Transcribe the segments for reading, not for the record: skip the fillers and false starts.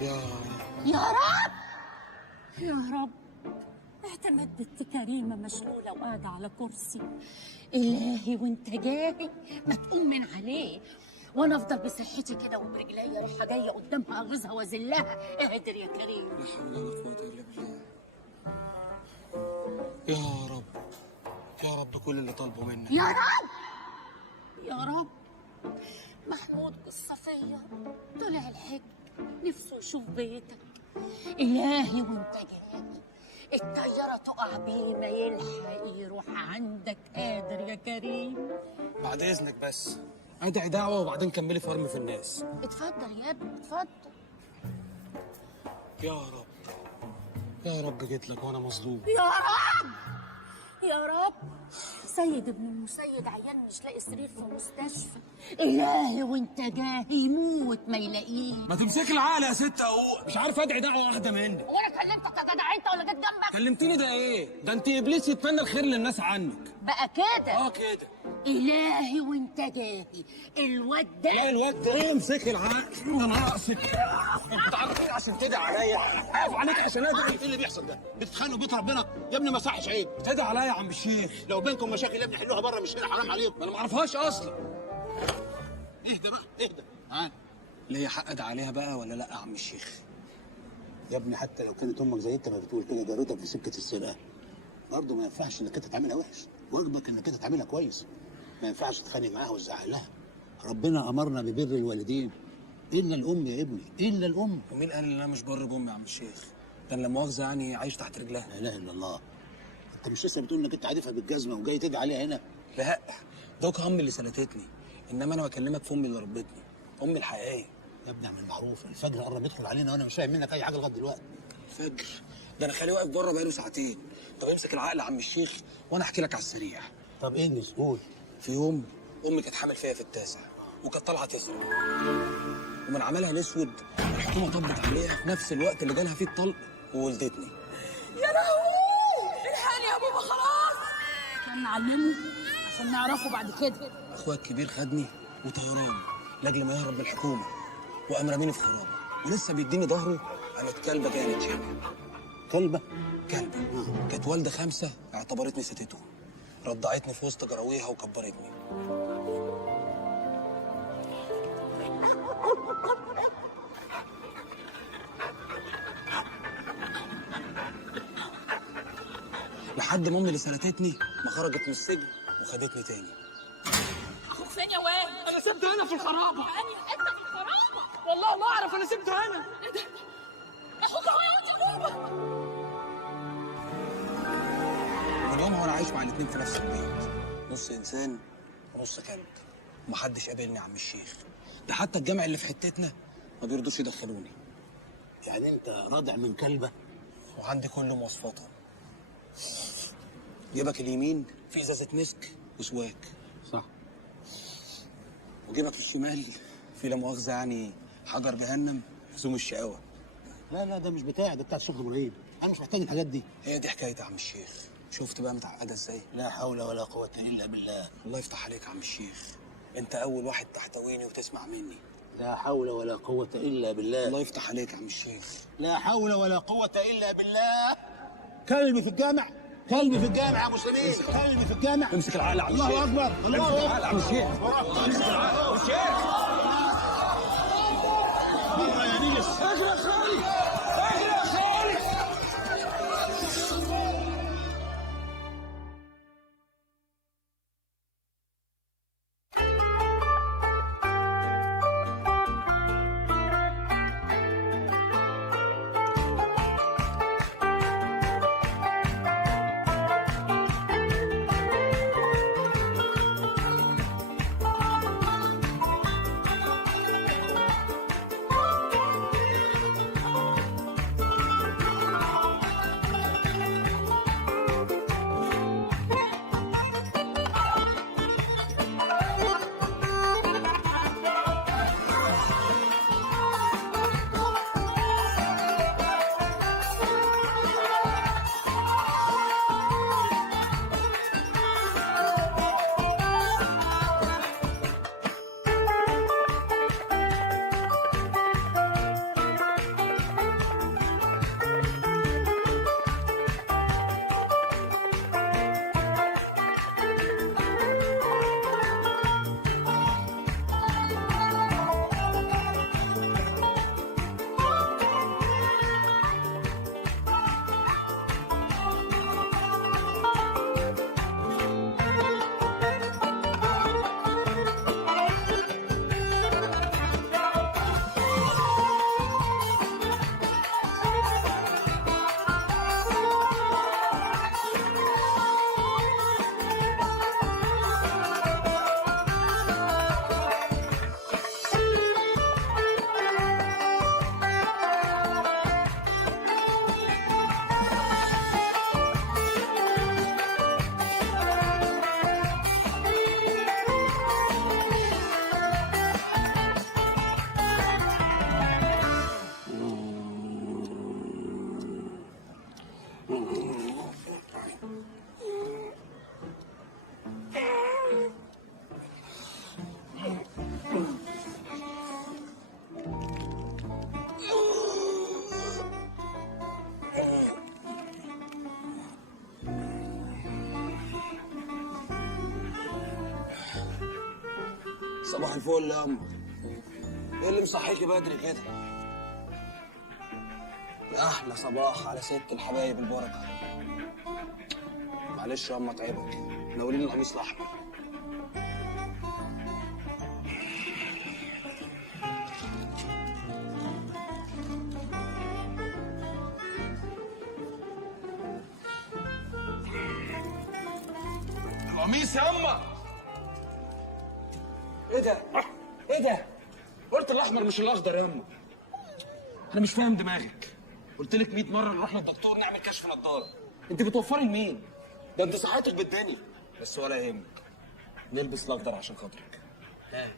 يا رب يا رب يا رب. اعتمدت كريمة مشلولة وقاعدة على كرسي. إلهي وانت جاي ما تقوم من عليه، وانا افضل بصحتي كده وبرجليا رايحه جايه قدامها اغيظها واذلها. اقدر يا كريم. لا حول ولا قوة الا بالله. يا رب يا رب كل اللي طالبه منك. يا رب يا رب. محمود بالصفية طلع الحج، نفسه يشوف بيتك. إلهي وانت جاي الطيارة تقع بيه ما يلحق يروح عندك. قادر يا كريم. بعد اذنك بس ادعي دعوه وبعدين كملي فرم في الناس. اتفضل يا ابني اتفضل. يا رب يا رب جيت لك وانا مظلوم. يا رب يا رب. سيد ابن المسيد عيان مش لاقي سرير في مستشفى. إلهي وانت جاي يموت ما يلاقيه. ما تمسكي العقل يا ست اهو، مش عارف ادعي دعوه واحده منك. وانا كلمتك يا جدع انت ولا جيت جنبك؟ كلمتني ده ايه؟ ده انت ابليس يتمنى الخير للناس عنك. بقى كده؟ كده. إلهي وانت جاي الواد ده. لا الواد ده ايه؟ امسكي العقل. انا ناقصك انت عارفين عشان تدعي عليا اقف عليك عشان ادعي. ايه اللي بيحصل ده؟ بتتخانقوا بيت ربنا يا ابني، ما صحش عيب. تدعي عليا يا عم الشيخ. لو بينكم مشاكل يا ابني حلوها بره، مش هنا، حرام عليكم. انا ما اعرفهاش اصلا. اهدى بقى اهدى. ها ليا حق ادعي عليها بقى ولا لا يا عم الشيخ؟ يا ابني، حتى لو كانت امك زي انت ما بتقول كده جارتك في سكه السرقه، برضه ما ينفعش انك انت تعملها وحش. واجبك انك انت تعملها كويس. ما ينفعش تتخانق معاها وتزعق لها. ربنا امرنا ببر الوالدين الا الام يا ابني، الا الام. ومين قال ان انا مش بر بامي يا عم الشيخ؟ ده انا لا مؤاخذه يعني عايش تحت رجلها. لا اله الا الله. انت مش لسه بتقول انك انت عارفها بالجزمه وجاي تدعي عليها هنا؟ لا دوك امي اللي سلتتني، انما انا بكلمك في امي اللي ربتني، امي الحقيقيه. يا ابني اعمل معروف، الفجر قرب يدخل علينا وانا مش فاهم منك اي حاجه لغايه دلوقتي. الفجر؟ ده انا خالي واقف بره بقاله ساعتين. طب امسك العقل يا عم الشيخ وانا احكي لك على السريع. طب انجز قول. في يوم امي كانت حامل فيا في التاسع وكانت طالعه تسرق، ومن عملها الاسود الحكومه طبت عليها في نفس الوقت اللي جالها فيه الطلق وولدتني. يا لهوي الحقني يا بابا خلاص. احنا نعلمه عشان نعرفه بعد كده. اخويا الكبير خدني وطيران لاجل ما يهرب من الحكومه، وقام راميني في خرابه ولسه بيديني ظهره. قامت كلبه كانت هنا. كلبه؟ كلبه كانت والده خمسه اعتبرتني ستته، رضعتني في وسط جراويها وكبرتني. لحد ما امي اللي سلتتني ما خرجت من السجن وخدتني تاني. اخوك فين يا واد؟ انا سبته هنا في الخرابه. يعني انت في الخرابه؟ والله ما اعرف، انا سبته هنا. ايه ده؟ اخوك هيقعد يا بابا. من يومها وانا عايش مع الاتنين في نفس البيت، نص انسان ونص كلب. ومحدش قابلني يا عم الشيخ، ده حتى الجامع اللي في حتتنا ما بيرضوش يدخلوني. يعني انت راضع من كلبه؟ وعندي كل مواصفاتها. جيبك اليمين في ازازه مسك وسواك، صح. وجيبك الشمال في لا مؤاخذه يعني حجر جهنم هزوم الشقاوه. لا لا، ده مش بتاعي، ده بتاع الشيخ ابراهيم. انا مش محتاج الحاجات دي. هي دي حكايتي يا عم الشيخ. شفت بقى متعقده ازاي؟ لا حول ولا قوه الا بالله. الله يفتح عليك يا عم الشيخ، انت اول واحد تحتويني وتسمع مني. لا حول ولا قوه الا بالله. الله يفتح عليك يا عم الشيخ. لا حول ولا قوه الا بالله. كلب في الجامع، كلب في الجامع يا مسلمين، كلب في الجامع. امسك العقل يا عم الشيخ. الله اكبر، الله اكبر. العقل يا عم الشيخ. امسك العقل يا عم الشيخ. مرة يا نيس. اجري يا خالي، اجري يا خالي. صباح الفل يا أما. ايه اللي مصحيكي بدري كده؟ يا احلى صباح على ست الحبايب البركه. معلش يا أما اتعبك، ناوليني القميص الاحمر. القميص يا أما. ايه ده؟ ايه ده؟ قلت الاحمر مش الاخضر يا أما. انا مش فاهم دماغك. قلت لك 100 مره نروح للدكتور نعمل كشف نضاره. انت بتوفري لمين؟ ده انت صحتك بالدنيا. بس ولا يهمك، نلبس الاخضر عشان خاطرك. لا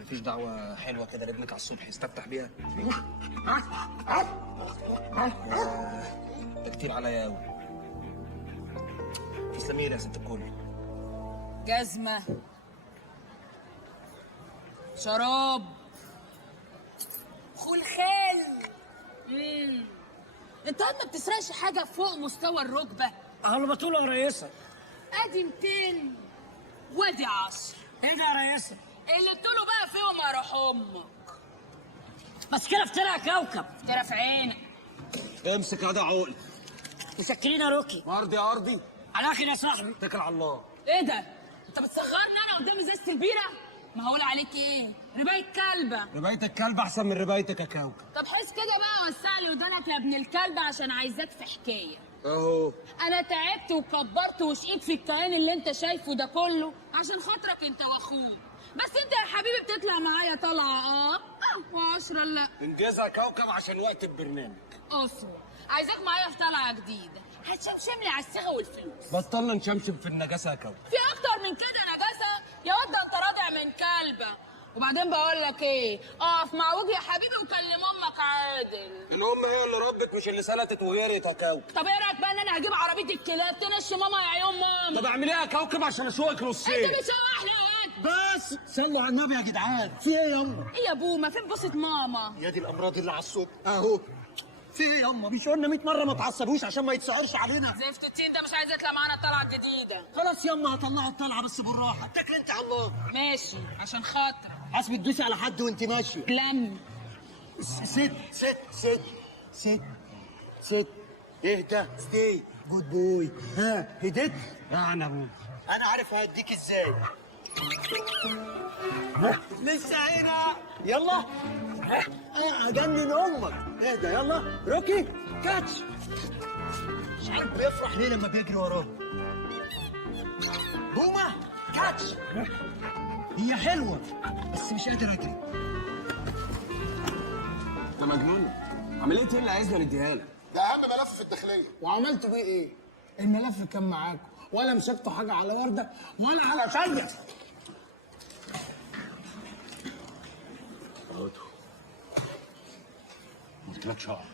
مفيش دعوه حلوه كده لابنك على الصبح يستفتح بيها. ده كتير عليا قوي. تسلمي لي يا ست الكل. جزمة، شراب، خلخال. انت قاعد ما بتسرقش حاجة فوق مستوى الركبة؟ على بطولة يا ريسة. ادي 200 وادي 10. ايه ده يا ريسة؟ اللي طوله بقى فيهم اروح امك. بس كده افترع كوكب. افترى في عينك. امسك هذا عقل. مسكرين يا روكي. ارضي ارضي. على خير يا صاحبي. اتكل على الله. ايه ده؟ انت بتصغرني انا قدام ازازة البيرة؟ ما هقول عليك ايه؟ رباية كلبة. رباية الكلب احسن من ربايتك يا كوكب. طب حس كده بقى، وسع لي ودانك يا ابن الكلب عشان عايزاك في حكاية. اهو. انا تعبت وكبرت وشقيت في الكيان اللي انت شايفه ده كله عشان خاطرك انت واخوك. بس انت يا حبيبي بتطلع معايا طلعه و10 لا. انجزها كوكب عشان وقت البرنامج. اصبر، عايزاك معايا في طلعه جديده هتشمشم لي على الصيغه والفلوس. بطلنا نشمشم في النجاسه يا كوكب. في اكتر من كده نجاسه يا واد؟ ده انت راضع من كلبه. وبعدين بقول لك ايه، اقف مع وجهي يا حبيبي وكلم امك عادل. الام هي اللي ربت مش اللي سلتت وغيرت يا كوكب. طب ايه رايك بقى ان انا هجيب عربيه الكلاب تنش ماما يا عيون ماما؟ طب اعمل ايه يا كوكب عشان اشوقك نصين؟ انت بتشوحني يا واد. بس صلوا على النبي يا جدعان، في ايه ياما؟ ايه يا بوما، فين بوسه ماما؟ يا دي الامراض اللي على الصبح اهو. في ايه ياما؟ مش قلنا 100 مره ما تعصبوش عشان ما يتسعرش علينا؟ زفت التين ده مش عايز يطلع معانا الطلعه الجديده. خلاص ياما هطلعوا الطلعه بس بالراحه، اتكل انت على الله. ماشي عشان خاطر. حاسب تدوسي على حد وانت ماشيه. لم. ست ست ست ست ست. اهدى ستي جود بوي. ها هديت؟ انا ابوك. انا عارف هديك ازاي. لسه هنا. يلا اجنن امك. اهدى يلا. روكي كاتش. مش عارف بيفرح ليه لما بيجري وراه. بوما كاتش. هي حلوه بس مش قادر اجري. انت مجنون؟ عمليه ايه اللي عايزنا نديها لك؟ ده اهم ملف في الداخليه. وعملت بيه ايه؟ الملف كان معاكم ولا مسكتوا حاجة على وردة ولا على شيء. ما قلتلكش اقعد.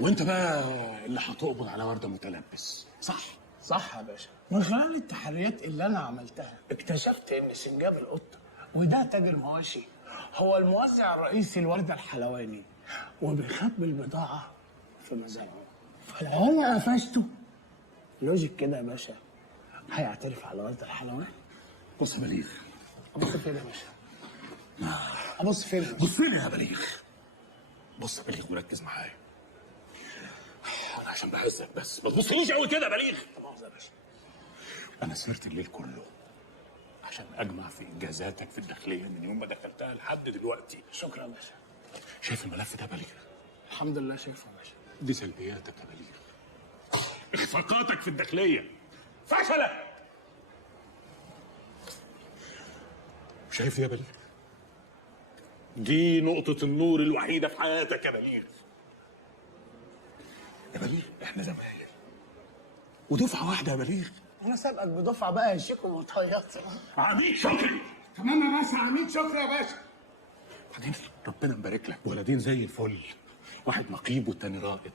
وانت بقى اللي هتقبض على ورده متلبس، صح؟ صح يا باشا. من خلال التحريات اللي انا عملتها اكتشفت ان سنجاب القطة وده تاجر مواشي هو الموزع الرئيسي لوردة الحلواني وبيخبي البضاعة في مزارعه. فلو انا قفشته لوجيك كده يا باشا هيعترف على وردة الحلواني. بص يا بليغ. ابص فين يا باشا؟ ابص فين يا باشا؟ بص فين يا بليغ؟ بص يا بليغ وركز معايا. انا عشان بعزك بس ما تبصليش قوي كده يا بليغ. مؤاخذة يا باشا. انا سهرت الليل كله عشان اجمع في انجازاتك في الداخليه من يوم ما دخلتها لحد دلوقتي. شكرا يا باشا. شايف الملف ده يا بليغ؟ الحمد لله شايفه يا باشا. دي سلبياتك يا بليغ. اخفاقاتك في الداخليه. فشلك. شايف يا بليغ؟ دي نقطة النور الوحيدة في حياتك يا بليغ. يا بليغ احنا زمايل ودفعة واحدة يا بليغ. انا سابقك بدفعه بقى يا شيكو وطيط. عميد شكري. تمام يا باشا. عميد شكري يا باشا. بعدين ربنا مبارك لك، ولدين زي الفل، واحد نقيب والتاني رائد،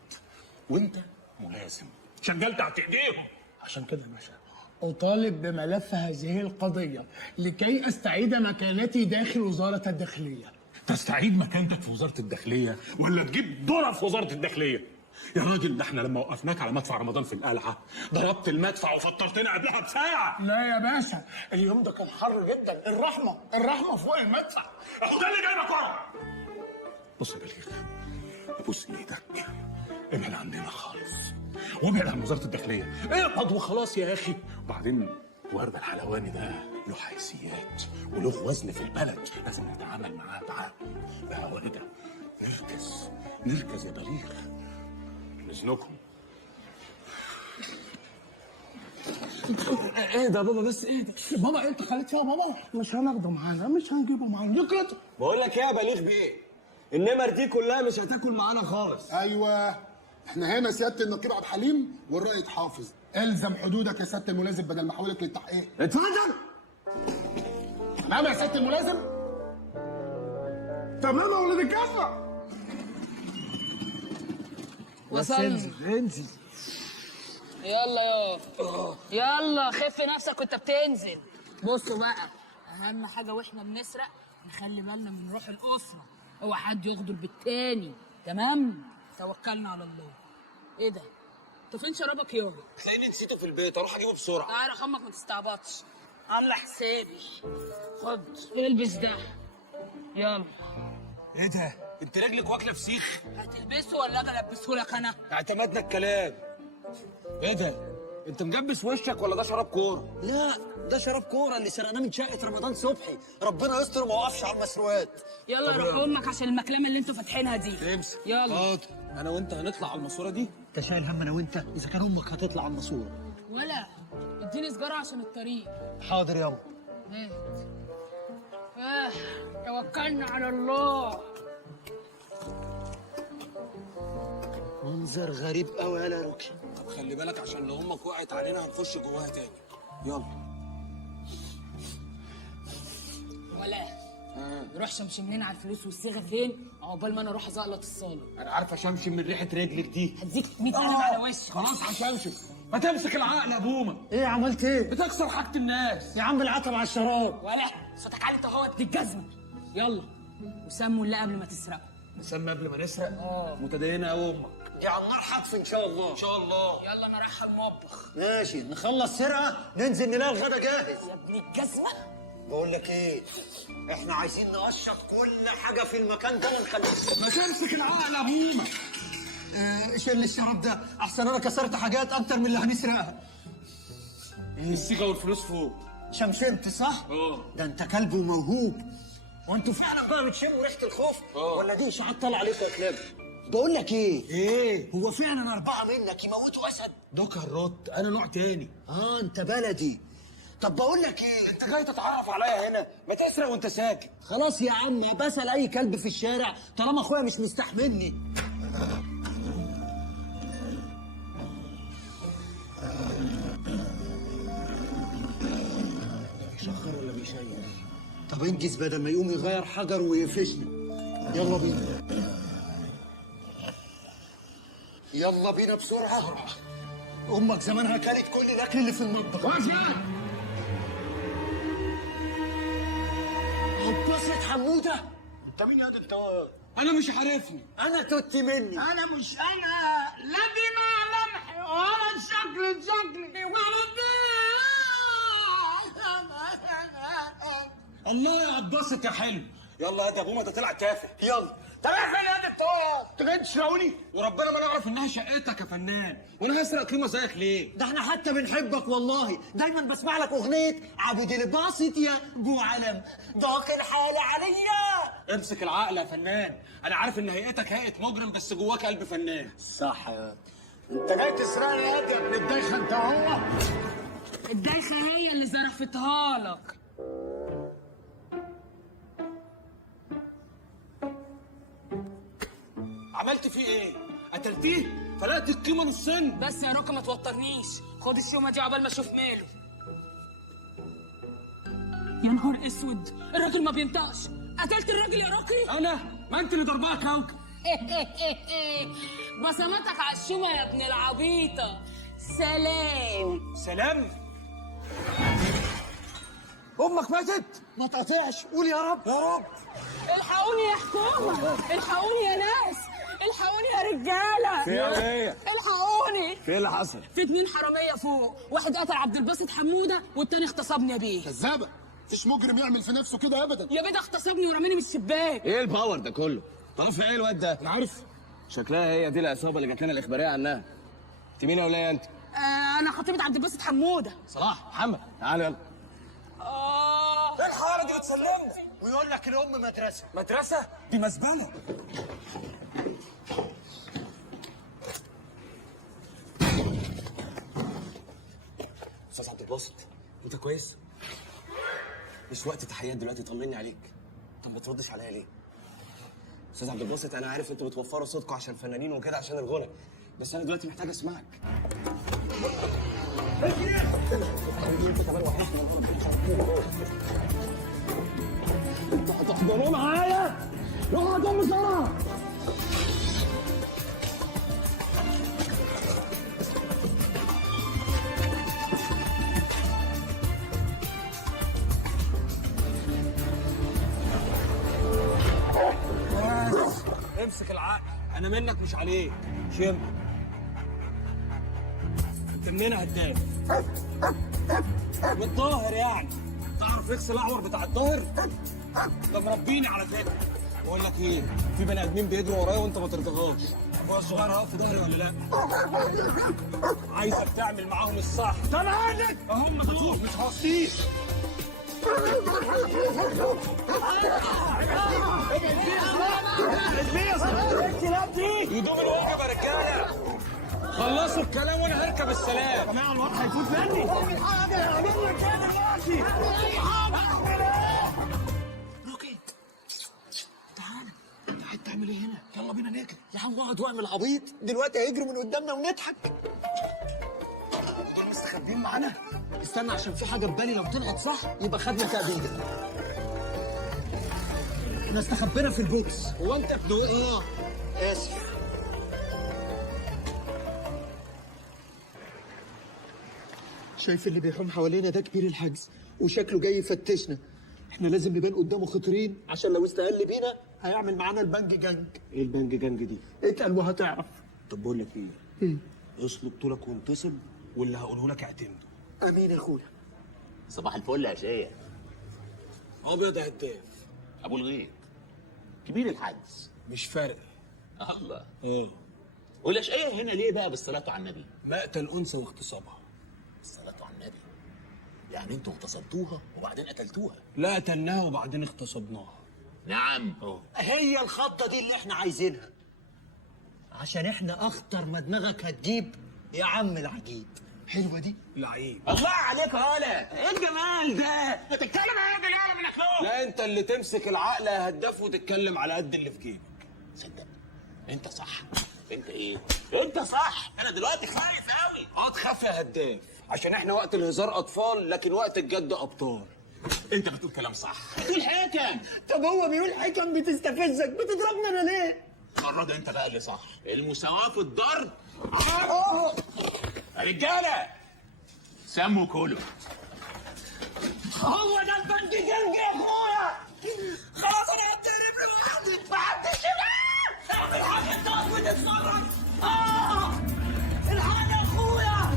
وانت ملازم شغال تحت ايديهم. عشان كده يا باشا اطالب بملف هذه القضيه لكي استعيد مكانتي داخل وزاره الداخليه. تستعيد مكانتك في وزارة الداخلية ولا تجيب دورة في وزارة الداخلية؟ يا راجل ده احنا لما وقفناك على مدفع رمضان في القلعه ضربت المدفع وفطرتنا قبلها بساعه. لا يا باشا، اليوم ده كان حر جدا. الرحمه فوق المدفع. اهو ده اللي جايبك ورا. بص يا بليغ، بص ايدك، ابعد عننا خالص وابعد عن وزاره الداخليه، اقبض وخلاص يا اخي. وبعدين ورده الحلواني ده له حيثيات وله وزن في البلد، لازم نتعامل معاه تعامل بقى ورده. نركز يا بليغ، باذنكم. ايه ده بابا؟ بس ايه ده بابا؟ انت خليت فيها بابا. مش هناخده معانا، مش هنجيبه معانا، دي كده. بقول لك ايه يا بليغ بيه، النمر دي كلها مش هتاكل معانا خالص. ايوه، احنا هنا سياده النقيب عبد الحليم والرائد حافظ. الزم حدودك يا سياده الملازم بدل ما احولك للتحقيق. اتفضل. نعم يا سياده الملازم. تمام يا ولد الكفه. وصلنا. انزل. يلا يلا خف نفسك وانت بتنزل. بصوا بقى، اهم حاجه واحنا بنسرق نخلي بالنا من روح الاسره، اوعى حد يغدر بالتاني. تمام؟ توكلنا على الله. ايه ده؟ انت فين شرابك يابا؟ تلاقيني نسيته في البيت، اروح اجيبه بسرعه. تعالى خمك ما تستعبطش، على حسابي. خد البس ده، يلا. ايه ده؟ انت رجلك واكله فسيخ. هتلبسه ولا اجي البسه لك انا؟ اعتمدنا الكلام. ايه ده؟ انت مجبس وشك ولا ده شراب كوره؟ لا، ده شراب كوره اللي سرقناه من شقه رمضان صبحي، ربنا يستر وما وقفش على المسروقات. يلا روح امك عشان المكلمه اللي انتوا فاتحينها دي. امسك. يلا. حاضر. انا وانت هنطلع على الماسوره دي. انت شايل هم انا وانت؟ اذا كان امك هتطلع على الماسوره. ولا اديني سجاره عشان الطريق. حاضر يابا. توكلنا على الله. منظر غريب قوي يا روكي. طب خلي بالك عشان لو امك وقعت علينا هنخش جواها تاني. يلا. ولا نروح شمشمنين على الفلوس والصيغه فين؟ عقبال ما انا اروح ازقلط الصاله. انا عارفه شمشم من ريحه رجلك دي. هديك 100 قلم على وشك. خلاص هشمشم. ما تمسك العقل يا بومه، ايه عملت ايه؟ بتكسر حاجه الناس. يا عم العتب على الشراب. ولا صوتك عالي اهو دي الجزمه. يلا وسموا الله قبل ما تسرقوا. نسمي قبل ما نسرق. متدينه يا امك. دي على النار حتف ان شاء الله. ان شاء الله. يلا انا رايحه المطبخ. ماشي، نخلص سرقه ننزل نلاقي الغدا جاهز. يا ابن الجزمه. بقول لك ايه، احنا عايزين نقشط كل حاجه في المكان ده ونخليه. ما تمسك العقل يا بومه. شيل الشراب ده احسن، انا كسرت حاجات اكتر من اللي هنسرقها. الصيغه والفلوس فوق. شمشمت صح؟ ده انت كلب وموهوب. وانتوا فعلا بقى بتشموا ريحه الخوف؟ ولا دي اشاعات طالعه عليكم يا كلاب؟ بقول لك ايه؟ هو فعلا 4 منك يموتوا اسد؟ دوكا الرد، انا نوع تاني. انت بلدي. طب بقول لك ايه، انت جاي تتعرف عليا هنا؟ ما تسرق وانت ساكت. خلاص يا عم بسأل اي كلب في الشارع طالما اخويا مش مستحملني. بيشخر ولا بيشير؟ طب انجز بدل ما يقوم يغير حجر ويقفشني. يلا بينا. يلا بينا بسرعة. امك زمانها كلت كل الاكل اللي في المطبخ. عباسة حمودة. انت مين يا دي انت؟ انا مش عارفني. انا توت مني. انا مش انا، لا دماء لمحي ولا شكلي الله يا عباسط يا حلو. يلا يا بومه، ده طلع تافه. يلا. طب فين يا انت؟ انت جاي تسرقوني؟ وربنا ما نعرف انها شقتك يا فنان، وانا هسرق قيمه زيك ليه؟ ده احنا حتى بنحبك والله، دايما بسمع لك اغنيه عبود الباسط يا ابو علم، ضاق الحال عليا. امسك العقل يا فنان، انا عارف ان هيئتك هيئه مجرم بس جواك قلب فنان. صح يا انت جاي تسرقني يا ابن الدايخه انت هو؟ الدايخه هي اللي زرفتها لك. عملت فيه ايه؟ قتلتيه؟ فلقت القيمه نصين؟ بس يا روكي ما توترنيش، خد الشومه دي عقبال ما اشوف ماله. يا نهار اسود، الراجل ما بينطقش. قتلت الراجل يا روكي؟ انا؟ ما انت اللي ضربها كوكب. بصمتك على الشومه يا ابن العبيطه. سلام. سلام؟ امك ماتت؟ ما تقطعش، قول يا رب يا رب. الحقوني يا حكومه، الحقوني يا ناس، الحقوني يا رجاله. في ايه؟ الحقوني. في ايه اللي حصل؟ في 2 حراميه فوق، واحد قتل عبد الباسط حموده والتاني اغتصبني يا بيه. كذابه، مفيش مجرم يعمل في نفسه كده ابدا. يا بيه ده اغتصبني ورماني من الشباك. ايه الباور ده كله؟ طرف ايه الواد ده؟ انا عارف. شكلها هي دي العصابه اللي جات لنا الاخباريه عنها. انت مين يا ولايه انت؟ انا خطيبه عبد الباسط حموده. صلاح محمد تعالوا يلا. ايه الحاره دي بتسلمنا؟ ويقول لك الام مدرسه. مدرسه؟ دي مزبله. استاذ عبد الباسط انت كويس؟ مش وقت تحيات دلوقتي، طمني عليك. طب ما بتردش عليا ليه؟ استاذ عبد الباسط انا عارف انتوا بتوفروا صوتكم عشان فنانين وكده عشان الغنى، بس انا دلوقتي محتاج اسمعك. انتوا هتحضروا معايا؟ روحوا هاتوا بسرعه. امسك العقل، انا منك مش عليك. شم انت منين هداف؟ من الظاهر يعني. تعرف يغسل الاعور بتاع الظهر؟ ده مربيني على فكره. بقول لك ايه، في بني ادمين بيجروا ورايا وانت ما ترضاهاش. ابويا الصغير هقف في ظهري ولا لا؟ عايزك تعمل معاهم الصح. طب عندك هم دول مش هصير. يدوم الواجب يا رجاله. خلصوا الكلام وانا هركب السلام. يا جماعه الواد هيفوت مني. روكي تعالى، انت قاعد تعمل ايه هنا؟ يلا بينا نجري. يا عم اقعد واعمل عبيط، دلوقتي هيجروا من قدامنا ونضحك. دول مستخبيين معانا. استنى عشان في حاجه في بالي، لو طلعت صح يبقى خدنا تأبيدة. احنا استخبينا في البوكس. هو انت ابن ايه؟ اسف. شايف اللي بيحوم حوالينا ده كبير الحجز وشكله جاي يفتشنا. احنا لازم نبان قدامه خطرين عشان لو استقل بينا هيعمل معانا البنج جنج. ايه البنج جنج دي؟ اتقل وهتعرف. طب بقول لك ايه؟ اسلك طولك وانتصب، واللي هقوله لك اعتمده. امين يا اخويا. صباح الفل يا شيخ. ابيض يا هداف. ابو الغيط كبير الحدث. مش فارق. الله. اه والاشقيه هنا ليه بقى بالصلاه على النبي؟ مقتل انثى واغتصابها. الصلاه على النبي، يعني انتوا اغتصبتوها وبعدين قتلتوها؟ لا قتلناها وبعدين اغتصبناها. نعم. هي الخضه دي اللي احنا عايزينها، عشان احنا اخطر ما دماغك هتجيب يا عم العجيب. حلوه دي. لعيب. الله عليك يا ولد، ايه الجمال ده؟ بتتكلم على قد اللي منك لو. لا انت اللي تمسك العقل يا هداف وتتكلم على قد اللي في جيبك. صدق انت صح. انت ايه؟ انت صح. انا دلوقتي خايف قوي. تخاف يا هداف، عشان احنا وقت الهزار اطفال لكن وقت الجد ابطال. انت بتقول كلام صح. بتقول حكم. طب هو بيقول حكم بتستفزك، بتضربنا انا ليه؟ المره ده انت بقى اللي صح. المساواه في الضرب. يا رجاله سموا كله. هو ده البنج جنج يا اخويا. خلاص انا هتقلب لوحدي، ما حدش يبقى اعمل حاجه تقعد وتتفرج. الحاجه يا اخويا.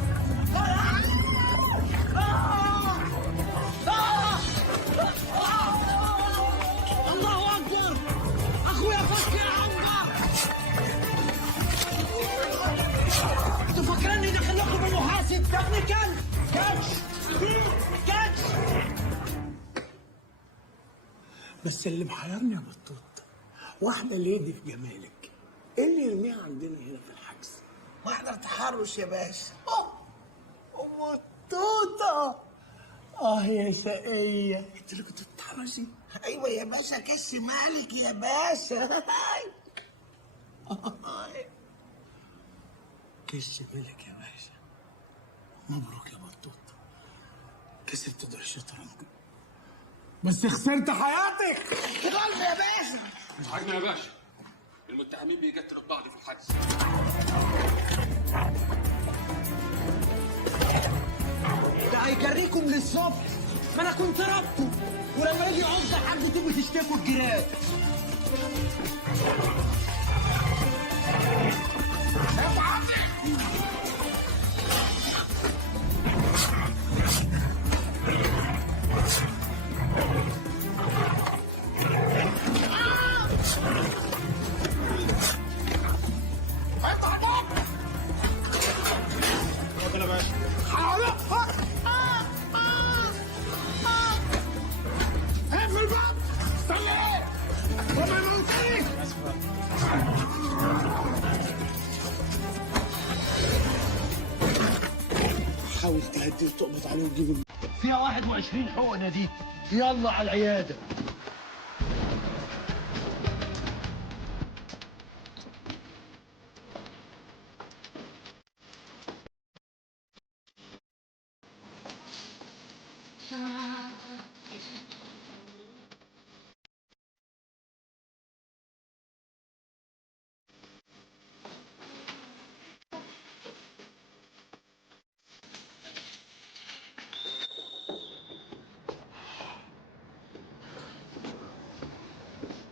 الله اكبر. اخويا فك يا عنبر. انتوا فاكريني داخل لكم بالمحاسب؟ يا ابني كلب. كاتش كاتش. بس اللي محيرني يا بطوط، واحدة ليدي في جمالك، ايه اللي يرميها عندنا هنا في الحجز؟ محضر تحرش يا باشا. ام التوته. يا شقية، انت اللي كنت بتتحرشي؟ ايوه يا باشا، كش مالك يا باشا. كش ملك يا باشا. مبروك يا بطوط، كسبت دور الشطرنج بس خسرت حياتك. ضل يا باشا. مش حاجنا يا باشا، المتهمين بيقتلوا بعض في الحجز. ده هيجريكم للصبح، ما انا كنت ربطه، ولما يجي عمده حد تيجوا تشتكوا الجيران. حاول تهدي وتقبض عليه وتجيب فيها 21 حقنه دي. يلا على العياده.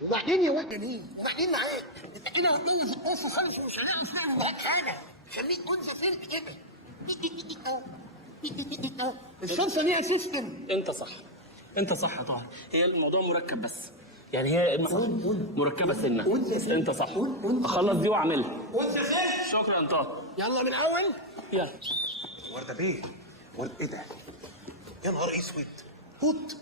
وبعدين يا واد جميل، وبعدين معاك انت كده هتضيع في القصه خالص ومش هنعرف فعلا معاك حاجه. خليك انثى فين كده. الشمسه ليها سيستم. انت صح، انت صح يا طاهر. هي الموضوع مركب بس، يعني هي مركبه سنه. انت صح. اخلص دي واعملها. شكرا يا طاهر. يلا من اول. يلا. ورده بيه، ورده ايه ده؟ يا نهار اسود، هوت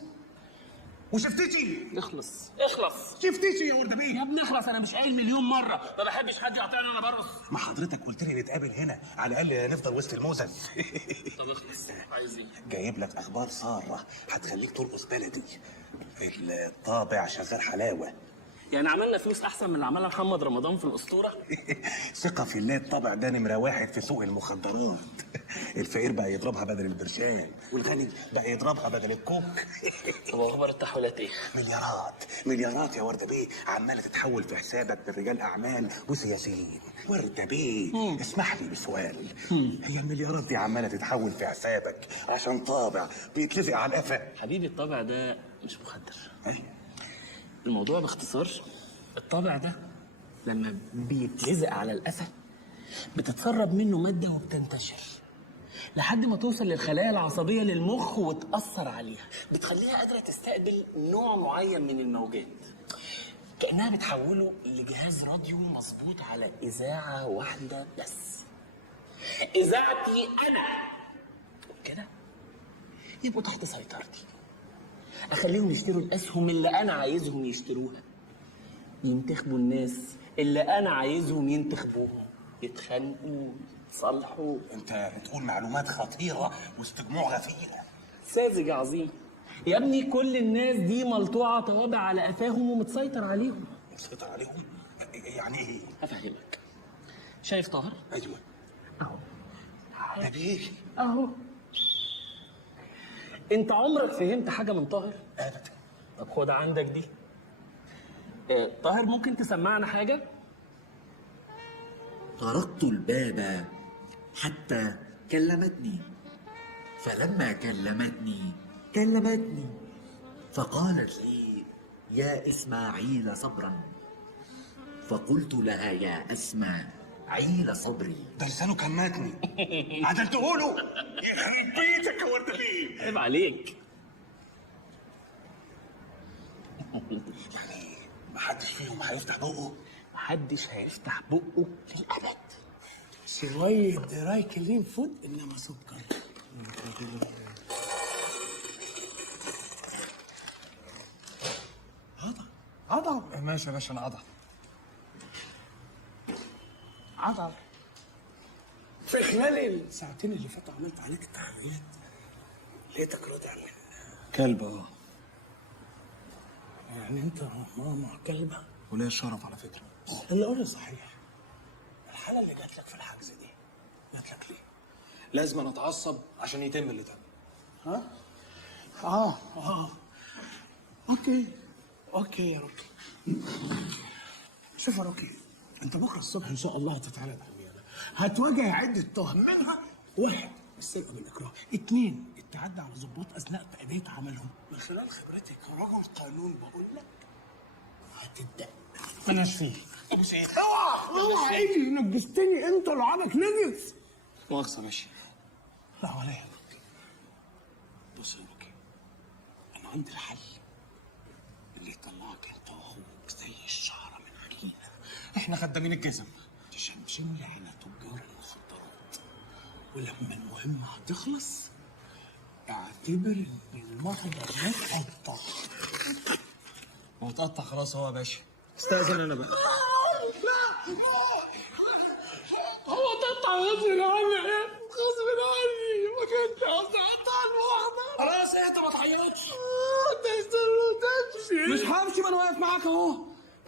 وشفتيتي. اخلص اخلص. شفتيتي يا ورده بيه. يا ابني اخلص، انا مش قايل مليون مره ما بحبش حد يقاطعني وانا برقص. ما حضرتك قلت لي نتقابل هنا على الاقل نفضل وسط الموزن. طب اخلص، عايز ايه؟ جايب لك اخبار ساره هتخليك ترقص بلدي. الطابع شغال حلاوه. يعني عملنا فلوس احسن من اللي عملها محمد رمضان في الاسطوره. ثقة في الله، الطبع ده نمرة واحد في سوق المخدرات. الفقير بقى يضربها بدل البرشام، والغني بقى يضربها بدل الكوك. طب اخبار التحويلات ايه؟ مليارات مليارات يا وردة بيه عمالة تتحول في حسابك من رجال أعمال وسياسيين. وردة بيه اسمح لي بسؤال، هي المليارات دي عمالة تتحول في حسابك عشان طابع بيتلزق على القفا؟ حبيبي الطابع ده مش مخدر. أيوة. الموضوع باختصار، الطابع ده لما بيتلزق على القفا بتتسرب منه ماده وبتنتشر لحد ما توصل للخلايا العصبيه للمخ وتاثر عليها، بتخليها قادره تستقبل نوع معين من الموجات، كانها بتحوله لجهاز راديو مظبوط على اذاعه واحده بس. اذاعتي انا كده يبقوا تحت سيطرتي، اخليهم يشتروا الاسهم اللي انا عايزهم يشتروها، ينتخبوا الناس اللي انا عايزهم ينتخبوهم، يتخانقوا يتصالحوا. انت بتقول معلومات خطيرة وسط جموع غفيرة. ساذج عظيم يا ابني، كل الناس دي ملطوعه طوابع على قفاهم ومتسيطر عليهم. مسيطر عليهم؟ يعني ايه؟ افهمك. شايف طاهر؟ ايوه. اهو. نبيل. اهو. انت عمرك فهمت حاجه من طاهر؟ ابدا. طب خد عندك دي. طاهر ممكن تسمعنا حاجه؟ طرقت الباب حتى كلمتني، فلما كلمتني فقالت لي يا إسماعيل صبرا، فقلت لها يا إسماعيل صبري. ده لسانه كان ماتني. عدلته له. يخرب بيتك يا ورده بيه. عيب عليك. يعني محدش فيهم هيفتح بقه؟ محدش هيفتح بقه للأبد. شوية دراي كلين فود إنما سكر. عضل ماشي يا باشا، أنا عضل. في خلال الساعتين اللي فاتوا عملت عليك التحليلات، لقيتك راضي عن كلب. يعني أنت ماما كلبة؟ وليه الشرف على فكرة. اللي قولي صحيح، الحالة اللي جات لك في الحجز دي جات لك ليه؟ لازم أنا اتعصب عشان يتم اللي تم. ها؟ اوكي يا روكي. شوف يا روكي، انت بكره الصبح ان شاء الله هتتعرض على النيابه، هتواجه عده تهم، منها 1 السرقه بالاكراه، 2 التعدي على ضباط اثناء تاديه عملهم. من خلال خبرتي كرجل قانون بقول لك هتبدا. انا فيه ابوس ايه؟ اوعى ايدي، نجستني انت لعابك نجس. مؤاخذة يا باشا. لا ولا يهمك. بص يا بوكي، انا عندي الحل اللي يطلعك انت واخوك زي الشعره من عجينه. احنا خدامين الجزم. تشمشملي على تجار المخدرات، ولما المهمه هتخلص اعتبر ان المحضر متقطع. هو اتقطع خلاص هو يا باشا. استاذن انا بقى. هو تقطع غصب عني، غصب عني، ما كنت قصدي اقطع المحضر. خلاص انت ما تعيطش. تمشي. مش همشي، ما انا واقف معاك اهو.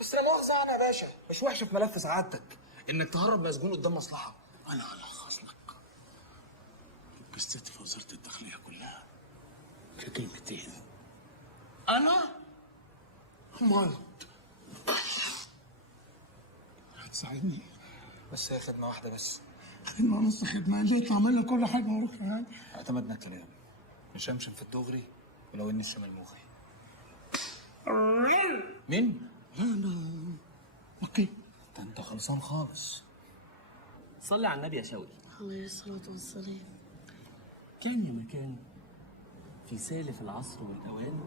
بس لا مؤاخذة انا يا باشا، مش وحش في ملف سعادتك انك تهرب مسجون قدام مصلحة. انا هلخص لك قصتي في وزاره الداخليه كلها في كلمتين. انا مرض. هتساعدني؟ بس هي خدمة واحدة بس. خدمه نص خدمه، اللي يطلع منك كل حاجه واروح يعني. اعتمدنا الكلام، مش همشم في الدغري ولو اني الشمال مغري. مين؟ لا لا اوكي. ده انت خلصان خالص. صلي على النبي يا شوقي. عليه الصلاة والسلام. كان يا مكان في سالف العصر والأوان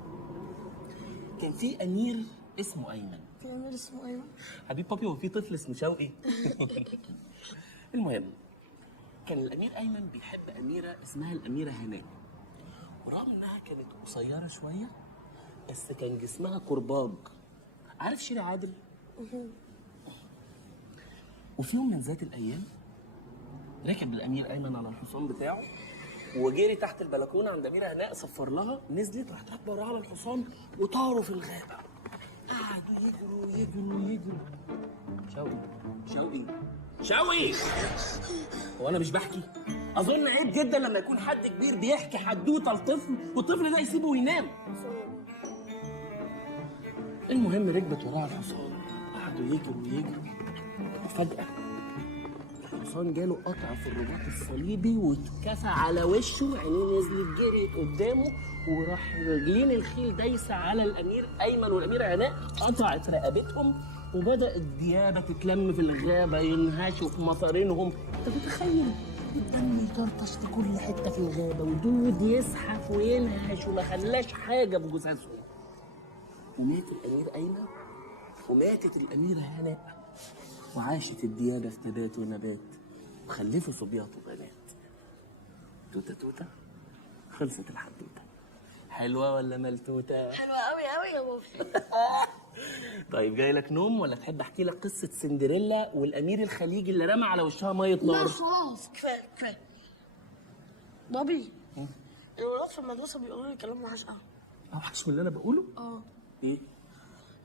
كان في أمير اسمه أيمن. في أمير اسمه أيمن؟ حبيب بابي، هو في طفل اسمه شوقي؟ المهم، كان الأمير أيمن بيحب أميرة اسمها الأميرة هناء، ورغم إنها كانت قصيرة شوية بس كان جسمها كرباج. عارف شيري عادل؟ وفي يوم من ذات الأيام ركب الأمير أيمن على الحصان بتاعه وجري تحت البلكونة عند أميرة هناء، صفر لها، نزلت راحت راكبة وراها على الحصان وطاروا في الغابة. قعدوا يجروا يجروا يجروا. شوقي هو أنا مش بحكي؟ أظن عيب جدا لما يكون حد كبير بيحكي حدوتة لطفل والطفل ده يسيبه وينام. المهم ركبت وراها الحصان، قعدوا يجروا يجروا، وفجأة الحصان جاله قطع في الرباط الصليبي واتكفى على وشه، عينيه نزلت جريت قدامه، وراح رجلين الخيل دايسه على الامير ايمن والاميره هناء، قطعت رقبتهم، وبدات الديابه تتلم في الغابه ينهشوا في مصارينهم. انت متخيل؟ الدم يطرطش في كل حته في الغابه، ودود يزحف وينهش وما خلاش حاجه بجثثهم. ومات الامير ايمن وماتت الاميره هناء، وعاشت الديابة في تبات ونبات، وخلفوا صبيات وبنات. توتة توتة خلصت الحدوتة. حلوة ولا ملتوتة؟ حلوة أوي أوي يا بابي. طيب جاي لك نوم ولا تحب احكي لك قصة سندريلا والامير الخليجي اللي رمى على وشها مية لا نار؟ خلاص، كفاية كفاية. بابي، الولاد في المدرسة بيقولوا لي كلام وحش أوي. اوحش من اللي انا بقوله؟ اه. ايه؟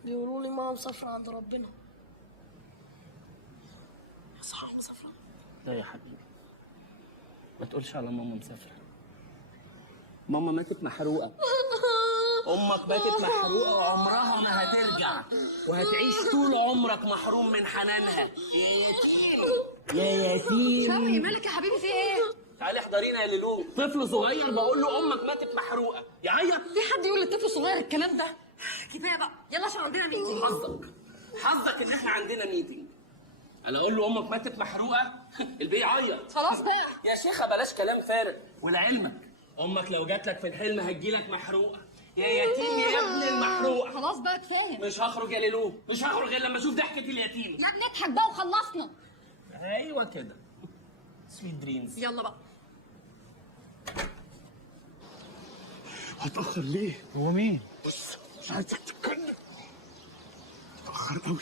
بيقولوا لي ماما مسافرة عند ربنا. صح مسافرة؟ لا يا حبيبي، ما تقولش على ماما مسافرة. ماما ماتت محروقة. امك ماتت محروقة وعمرها ما هترجع، وهتعيش طول عمرك محروم من حنانها. يا يتيم. شوقي مالك يا حبيبي، في ايه؟ تعالي احضرينا يا ليلو، طفل صغير بقول له امك ماتت محروقة يعيط. في حد يقول للطفل الصغير الكلام ده؟ كفايه بقى، يلا عشان عندنا ميتنج. حظك ان احنا عندنا ميتنج. انا اقول له امك ماتت محروقه البي يعيط. خلاص بقى يا شيخه بلاش كلام فارغ. ولعلمك امك لو جات لك في الحلم هتجيلك محروقه. يا يتيم يا ابن المحروقه. خلاص بقى كفايه. مش هخرج يا ليلو، مش هخرج غير لما اشوف ضحكه اليتيم. يا ابني اضحك بقى وخلصنا. ايوه كده، سويت دريمز. يلا بقى. هتأخر ليه؟ هو مين؟ بص مش عايزك تتكلم. متأخر قوي.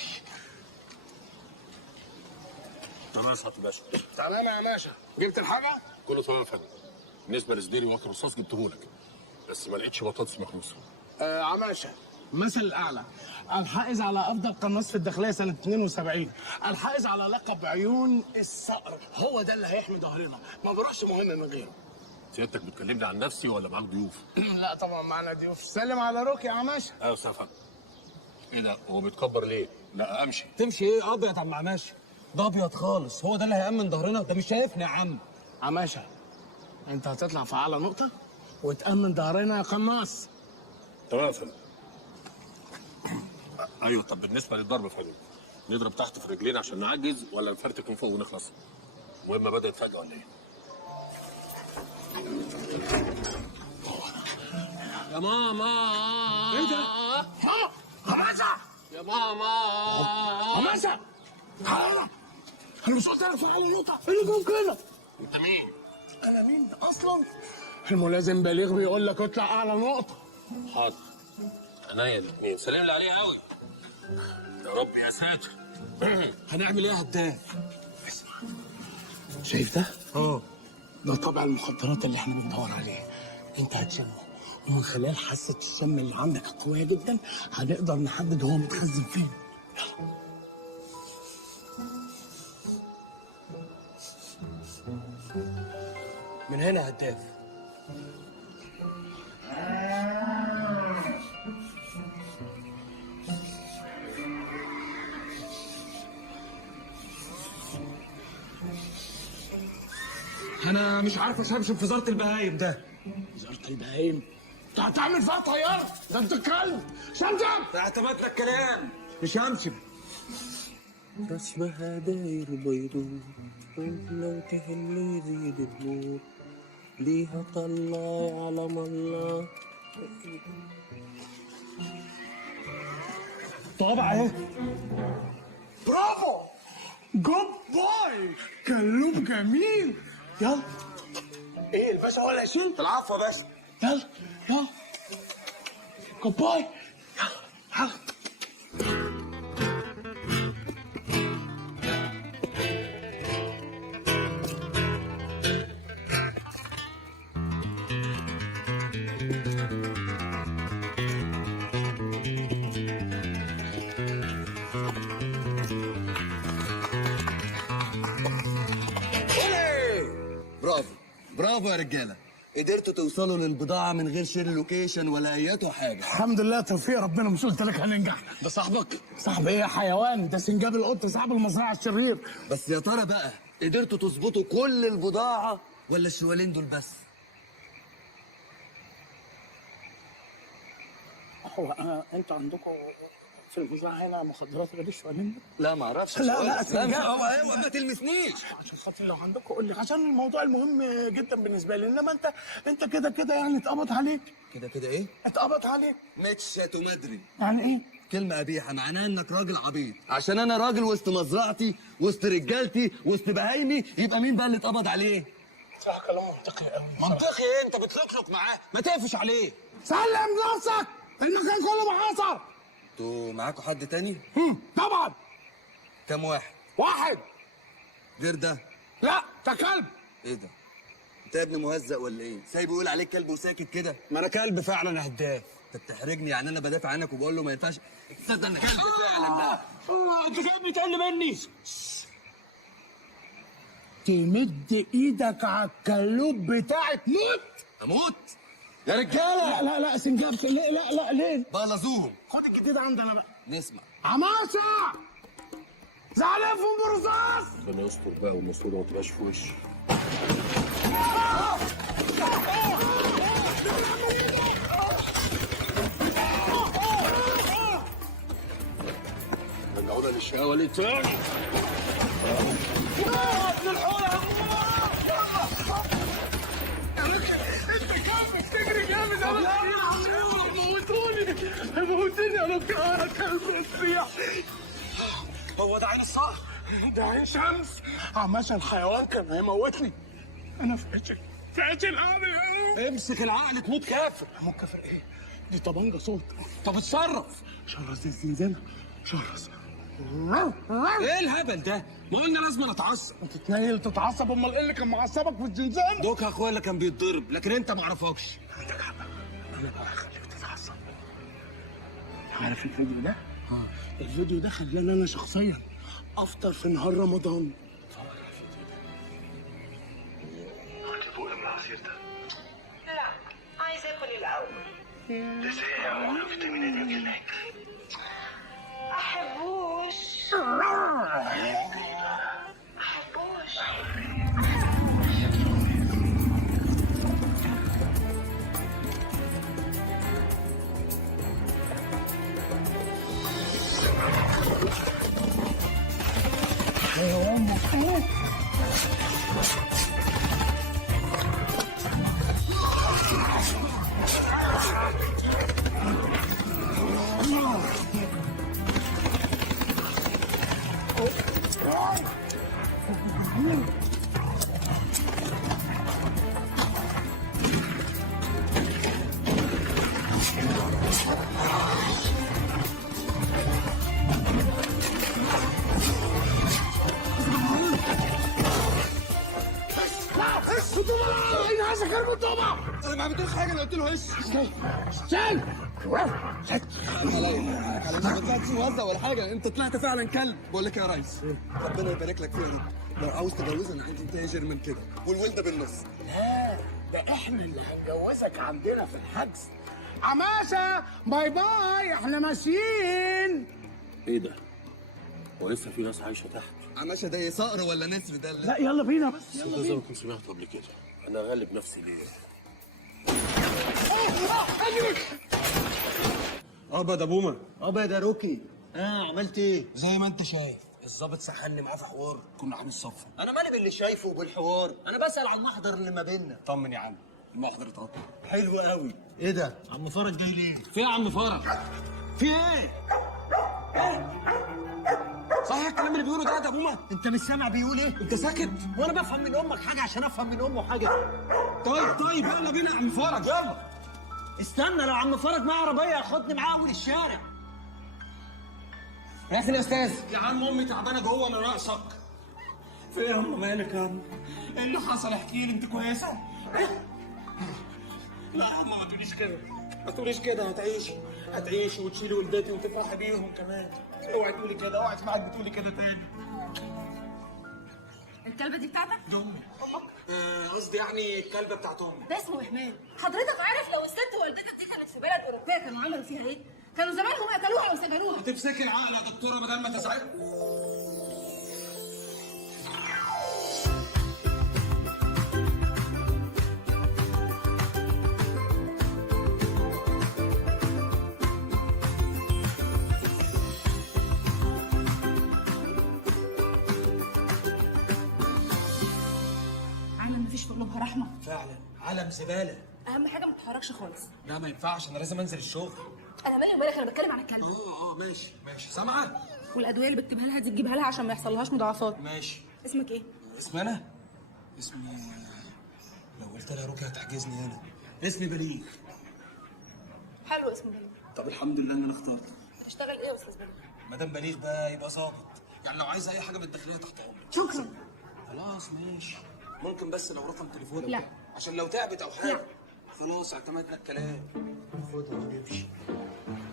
تمام يا سعاده الباشا. تمام يا باشا، جبت الحاجة؟ كله تمام يا فندم. بالنسبه لسديري واكل رصاص جبتهولك، بس ما لقيتش بطاطس مخروسه. عماشة، مثل الأعلى، الحائز على أفضل قناص في الداخلية سنة 72، الحائز على لقب عيون الصقر، هو ده اللي هيحمي ظهرنا، ما بروحش مهم من غيره. سيادتك بتكلمني عن نفسي ولا معاك ضيوف؟ لا طبعا معنا ضيوف. سلم على روكي يا عماشة. ايوه يا استاذ فندم. ايه ده؟ هو بيتكبر ليه؟ لا امشي. تمشي ايه ابيض يا عم عماشي؟ ده ابيض خالص، هو ده اللي هيأمن ظهرنا؟ ده مش شايفني يا عم. عماشة، أنت هتطلع في أعلى نقطة وتأمن ظهرنا يا قناص. تمام يا فندم. ايوه، طب بالنسبه للضرب فاهم، نضرب تحت في رجلينا عشان نعجز ولا نفرتك من فوق ونخلص؟ المهمه بدات فجاه ولا ايه؟ يا ماما. ايه ده؟ حماسه يا ماما. حماسه تعالى. انا مش قلت لك تعالى نقطه؟ ايه اللي جاب كده؟ انت مين؟ انا مين اصلا؟ الملازم بليغ بيقول لك اطلع اعلى نقطه. حاضر، عينيا الاثنين، سلم لي عليها قوي. يا رب يا ساتر. هنعمل ايه يا هداف؟ اسمع، شايف ده؟ ده طبع المخدرات اللي احنا بندور عليه. انت هتشمه، ومن خلال حاسه الشم اللي عندك قويه جدا هنقدر نحدد هو متخزن فين. يلا. من هنا يا هداف. انا مش عارف اشمشم في وزاره البهايم ده. وزاره البهايم؟ انت هتعمل فيها طياره؟ ده انت كلب. شمشم اعتمدت الكلام، مش همشم. رسمها داير بيضون، لو تهل يزيد النور، ليها طلع علم الله. طبعا اهي. برافو، جود باي، كلوب جميل. يلا. ايه الباشا ولا يشيل؟ العفو يا باشا. يلا يلا. جود باي. يلا يلا. برافو برافو يا رجاله، قدرتوا توصلوا للبضاعه من غير شير لوكيشن ولا اياته حاجه. الحمد لله، توفيق ربنا. مش قلت لك هننجح؟ ده صاحبك؟ صاحب ايه يا حيوان؟ ده سنجاب القطه، صاحب المزرعه الشرير. بس يا ترى بقى قدرتوا تظبطوا كل البضاعه ولا الشوالين دول بس؟ هو انتوا عندكم في المزرعه هنا مخدرات غير الشوالين؟ لا ما اعرفش. لا سنجاب. ايوه ما تلمسنيش. عشان خاطر لو عندكم قول لي، عشان الموضوع المهم جدا بالنسبه لي. انما انت كده كده يعني اتقبض عليك. كده كده ايه؟ اتقبض عليك. متشة مدري. يعني ايه؟ كلمة قبيحة معناها انك راجل عبيط، عشان انا راجل وسط مزرعتي وسط رجالتي وسط بهايمي، يبقى مين بقى اللي اتقبض عليه؟ صح، كلام منطقي قوي. منطقي ايه؟ انت بتلكلك معاه، ما تقفش عليه. سلم نفسك، المكان كله محاصر. انتوا معاكوا حد تاني؟ طبعا. كام واحد؟ واحد. غير ده؟ لا، ده كلب. ايه ده؟ انت يا ابني مهزأ ولا ايه؟ سايبه يقول عليك كلب وساكت كده؟ ما انا كلب فعلا يا هداف. انت بتحرجني، يعني انا بدافع عنك وبقول له ما ينفعش. تصدق انا كلب فعلا بقى. انت جاي بتقل مني. تمد ايدك على الكلوب بتاعي تموت. اموت؟ يا رجاله. لا سنجاب. لا ليه؟ بلظوهم. خد الجديد عندنا بقى. نسمع. عماسه زعلفهم برصاص. ربنا يستر بقى والمسؤوليه ما تبقاش في وشي. رجعونا للشقاوه ليه تاني؟ تجري جامد. موتوني انا كلب الصيح. هو ده عين الصقر؟ ده عين شمس. عماشة الحيوان كان هيموتني. انا في عيش العقل. امسك العقل تموت كافر. اموت كافر ايه؟ دي طبنجة صوت. طب اتصرف. شرس زي الزنزانة. شرس. ايه الهبل ده؟ ما قلنا لازم نتعصب. انت تتنيل تتعصب، امال ايه اللي كان معصبك في الزنزانة؟ دوك اخويا اللي كان بيتضرب، لكن انت ما اعرفكش. عندك حق، انا بقى هخليك تتعصب. عارف الفيديو ده؟ الفيديو ده خلاني انا شخصيا افطر في نهار رمضان. هتفوق من العصير ده؟ لا، عايز اكل الاول. ده ساقع وفيه فيتامينات ما تجيلك. احبوش. ماسك المطوبه. انا ما عملتلوش حاجه، انا قلت له هش. شال انا ما طلعتش موزع ولا حاجه، انت طلعت فعلا كلب. بقول لك يا ريس، ربنا يبارك لك فيها. لو عاوز تجوزها انا عندي تاجر من كده، والولده بالنص. لا ده احنا اللي هنجوزك عندنا في الحجز. عماسه باي باي، احنا ماشيين. ايه ده؟ هو لسه في ناس عايشه تحت؟ عماشه ده صقر ولا نسر ده؟ لا يلا بينا بس، يلا زي بينا. ما كنت سمعت قبل كده، انا غالب نفسي ليه؟ ابدا بومه. ابيض يا روكي. عملت ايه؟ زي ما انت شايف الظابط سحلني معاه في حوار كنا عاملين صفا. انا مالي باللي شايفه وبالحوار، انا بسال عن المحضر اللي ما بيننا. طمن يا عم، المحضر اتقطع. حلو قوي. ايه ده؟ عم فرج جاي ليه؟ في يا عم فرج؟ في ايه؟ صحيح الكلام اللي بيقوله ده يا بومه؟ انت مش سامع بيقول ايه؟ انت ساكت؟ وانا بفهم من امك حاجه عشان افهم من امه حاجه. طيب يلا بينا يا عم فرج، يلا. استنى، لو عم فرج معاه عربيه ياخدني معاه اول الشارع. رايح فين يا استاذ؟ يا عم امي تعبانه جوه، انا ناقصك. في ايه يا عم؟ مالك يا عم؟ ايه اللي حصل؟ احكي لي، انت كويسه؟ لا يا عم ما تقوليش كده، ما تقوليش كده. هتعيشي وتشيلي ولدتي وتفرحي بيهم كمان. اوعي تقولي كده، اوعي اسمعك بتقولي كده تاني. الكلبه دي بتاعتك؟ دي امي. قصدي يعني الكلبه بتاعت امي. ده اسمه اهمال. حضرتك عارف لو الست والدتك دي كانت في بلد اوروبيه كانوا عملوا فيها ايه؟ كانوا زمانهم قتلوها وسجنوها. تمسكي العقل يا دكتوره بدل ما تزعلي. عالم مفيش في قلوبها رحمه. فعلا عالم زباله. اهم حاجه ما تتحركش خالص. لا ما ينفعش، انا لازم انزل الشغل. انا مالي ومالك، انا بتكلم عن الكلب. ماشي سامعه. والادويه اللي بكتبها لها دي تجيبها لها عشان ما يحصلهاش مضاعفات. ماشي. اسمك ايه؟ اسمي انا؟ اسمي لو قلت لها روكي هتحجزني هنا. اسمي بليغ. حلو اسمه بليغ. طب الحمد لله ان انا اخترت. تشتغل ايه يا استاذ بليغ؟ مدام بليغ بقى يبقى ظابط، يعني لو عايز اي حاجه من الداخليه تحت امرك. شكرا. خلاص ماشي. ممكن بس لو رقم تليفونك؟ لا. عشان لو تعبت او حاجه. لا. خلاص اعتمدنا الكلام. خدها ونمشي.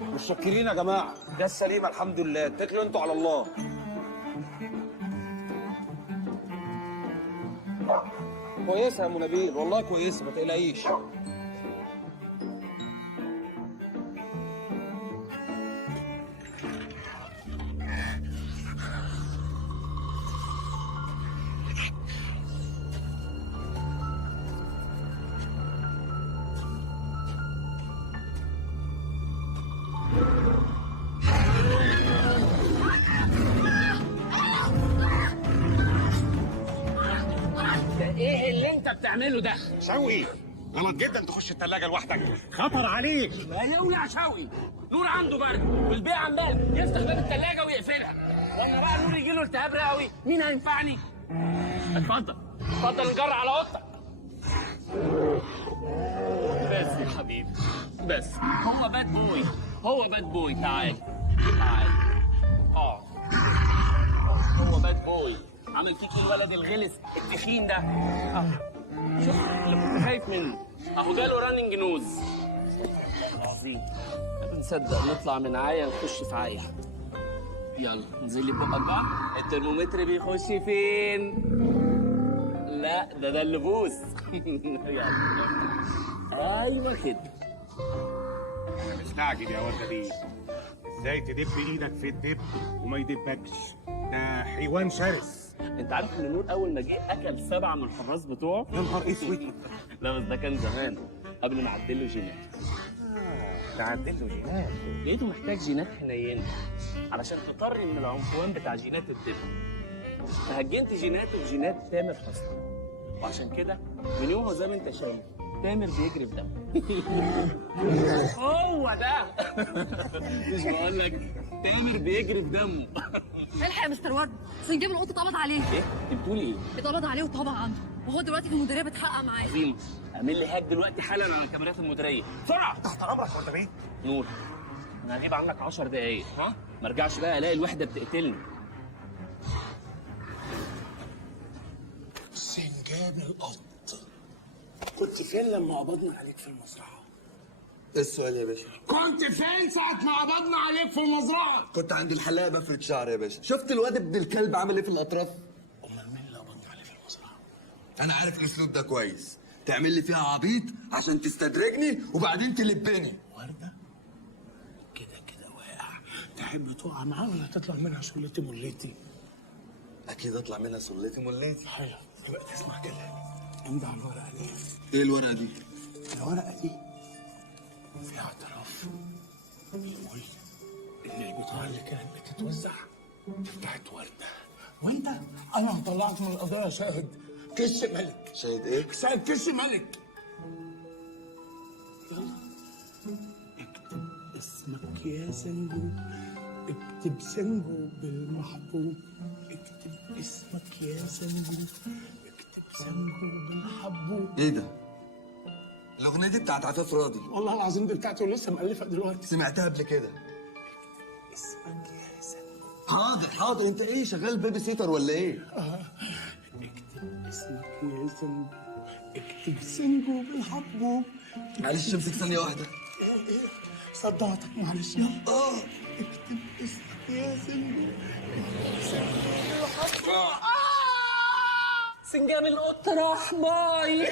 متشكرين يا جماعه، ده السليمه الحمد لله، اتكلوا انتوا على الله. كويسه يا ام نبيل، والله كويسه ما تقلقيش. ايه اللي انت بتعمله ده؟ شوقي غلط جدا تخش الثلاجه لوحدك، خطر عليك. لا يولع شوي، نور عنده برد والبيع عمال يفتح باب الثلاجه ويقفلها، وانا بقى نور يجي له التهاب رئوي، مين هينفعني؟ اتفضل نجر على اوضتك. بس يا حبيبي بس، هو باد بوي تعال هو باد بوي، عامل فيك الولد الغلس التخين ده. شوف اللي كنت خايف منه اهو جاله راننج نوز. عظيم. بنصدق نطلع من عايه نخش في عايه. يلا انزلي بقك بقى. الترمومتر بيخش فين؟ لا ده اللي بوس. يلا ايوه كده. انا مستعجب يا ورده بيه، ازاي تدب ايدك في الدب وما يدبكش؟ ده حيوان شرس. انت عارف ان نور اول ما جه اكل 7 من الحراس بتوعه؟ يا نهار اسود. لا بس ده كان زمان قبل ما اعدل له جينات. تعدل له جينات؟ لقيته محتاج جينات حنينه علشان تطري من العنفوان بتاع جينات الدب. فهجنت جيناته بجينات تامر حسني، وعشان كده من يومه زي ما انت شايف تامر بيجري في دمه. هو ده. مش بقول لك تامر بيجري في دمه. الحق يا مستر ورد، سنجاب القط اتقبض عليه. ايه؟ انت بتقولي ايه؟ اتقبض عليه وطبع عنده، وهو دلوقتي في المديريه بتحقق معاه. عظيم. اعمل لي هاك دلوقتي حالا على كاميرات المديريه بسرعه. تحت امرك يا ورده بيه. نور انا هجيب عنك 10 دقايق، ها؟ ما ارجعش بقى الاقي الوحده بتقتلني. سنجاب القط كنت فين لما قبضنا عليك في المزرعه؟ ايه السؤال يا باشا؟ كنت فين ساعه ما قبضنا عليك في المزرعه؟ كنت عند الحلاقه بفرد شعر يا باشا. شفت الواد ابن الكلب عامل ايه في الاطراف؟ امال مين اللي قبضنا عليه في المزرعه؟ انا عارف الاسلوب ده كويس، تعمل لي فيها عبيط عشان تستدرجني وبعدين تلبني. ورده كده كده واقع، تحب تقع معاه ولا تطلع منها شغلتي مليتي؟ اكيد اطلع منها سلتي مليتي. حلو، دلوقتي اسمع كلامي. امضي على الورقه دي. ايه الورقه دي؟ الورقه دي فيها اعتراف بيقول ان البضاعه اللي كانت بتتوزع دي بتاعت ورده، وانت انا طلعت من القضيه شاهد كش ملك. شاهد ايه؟ شاهد كش ملك. يلا اكتب اسمك يا زنجو، اكتب زنجو بالمحبوب، اكتب اسمك يا زنجو، اكتب زنجو بالحبوب. ايه ده؟ الاغنيه دي بتاعت عفاف راضي. والله العظيم دي بتاعتي ولسه مألفها دلوقتي. سمعتها قبل كده. اسمك يا زنجو. حاضر حاضر، انت ايه شغال بيبي سيتر ولا ايه؟ اكتب اسمك يا زنجو، اكتب زنجو بالحبوب. معلش امسك ثانيه واحده. ايه صدعتك معلش. يلا اكتب اسمك يا زنجو، اكتب زنجو بالحبوب. سنجاب القط راح باي.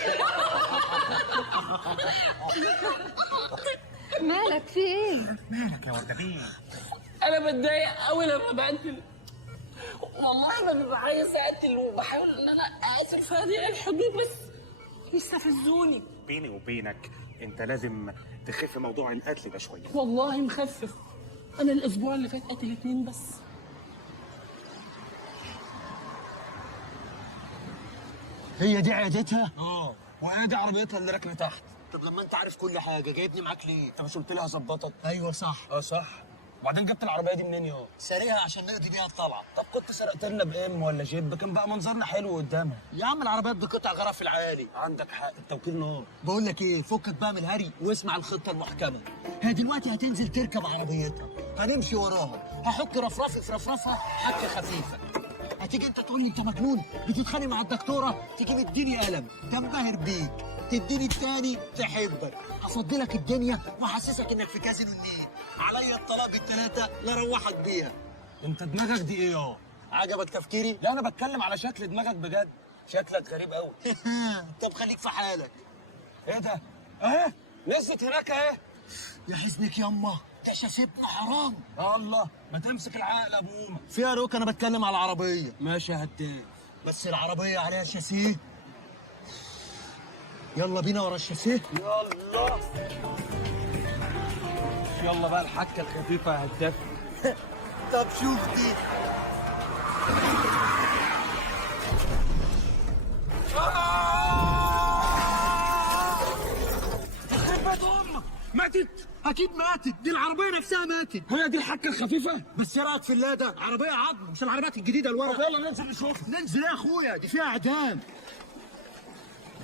مالك في ايه؟ مالك يا ورده بيه؟ انا بتضايق قوي لما بقتل، والله ما ببقى عايز اقتل وبحاول ان انا اقتل في هذه الحدود بس يستفزوني. بيني وبينك انت لازم تخف موضوع القتل ده شويه. والله مخفف، انا الاسبوع اللي فات قتل 2 بس. هي دي عيادتها؟ وادي عربيتها اللي راكنه تحت. طب لما انت عارف كل حاجه جايبني معاك ليه؟ انت مش قلت لي هظبطك؟ ايوه صح. صح. وبعدين جبت العربيه دي منين يا؟ ساريها عشان نقضي بيها الطلعه. طب كنت سرقت لنا بام ولا جيب، كان بقى منظرنا حلو قدامها. يا عم العربيات دي قطع غرف العالي. عندك حق، التوكيل نار. بقول لك ايه، فكك بقى من الهري واسمع الخطه المحكمه. هي دلوقتي هتنزل تركب عربيتها، هنمشي وراها، هحك رفرفي في رفرفها حكه خفيفه. هتيجي انت تقول لي انت مجنون، بتتخانق مع الدكتوره، تيجي مديني قلم تنبهر بيك، تديني التاني تحبك، هفضي لك الدنيا واحسسك انك في كازينو النيل، عليا الطلاق بالثلاثه لا اروحك بيها. انت دماغك دي ايه يا؟ عجبك تفكيري؟ لا انا بتكلم على شكل دماغك بجد، شكلك غريب قوي. طب خليك في حالك. ايه ده؟ اهي نزلت هناك اهي. يا حزنك ياما، ده شاسبنا حرام. الله، ما تمسك العقل يا ابو امه. فيها روك، انا بتكلم على العربيه. ماشي يا هتان، بس العربيه عليها شاسيه. يلا بينا ورا الشاسيه. يلا يلا بقى الحكه الخفيفه يا هداف. طب شوف دي. يخرب امك، ماتت؟ اكيد ماتت، دي العربيه نفسها ماتت. هي دي الحكه الخفيفه؟ بس ايه رايك في اللاده؟ عربيه عظم، مش العربيات الجديده الورق. طب يلا ننزل نشوف. ننزل يا اخويا، دي فيها اعدام.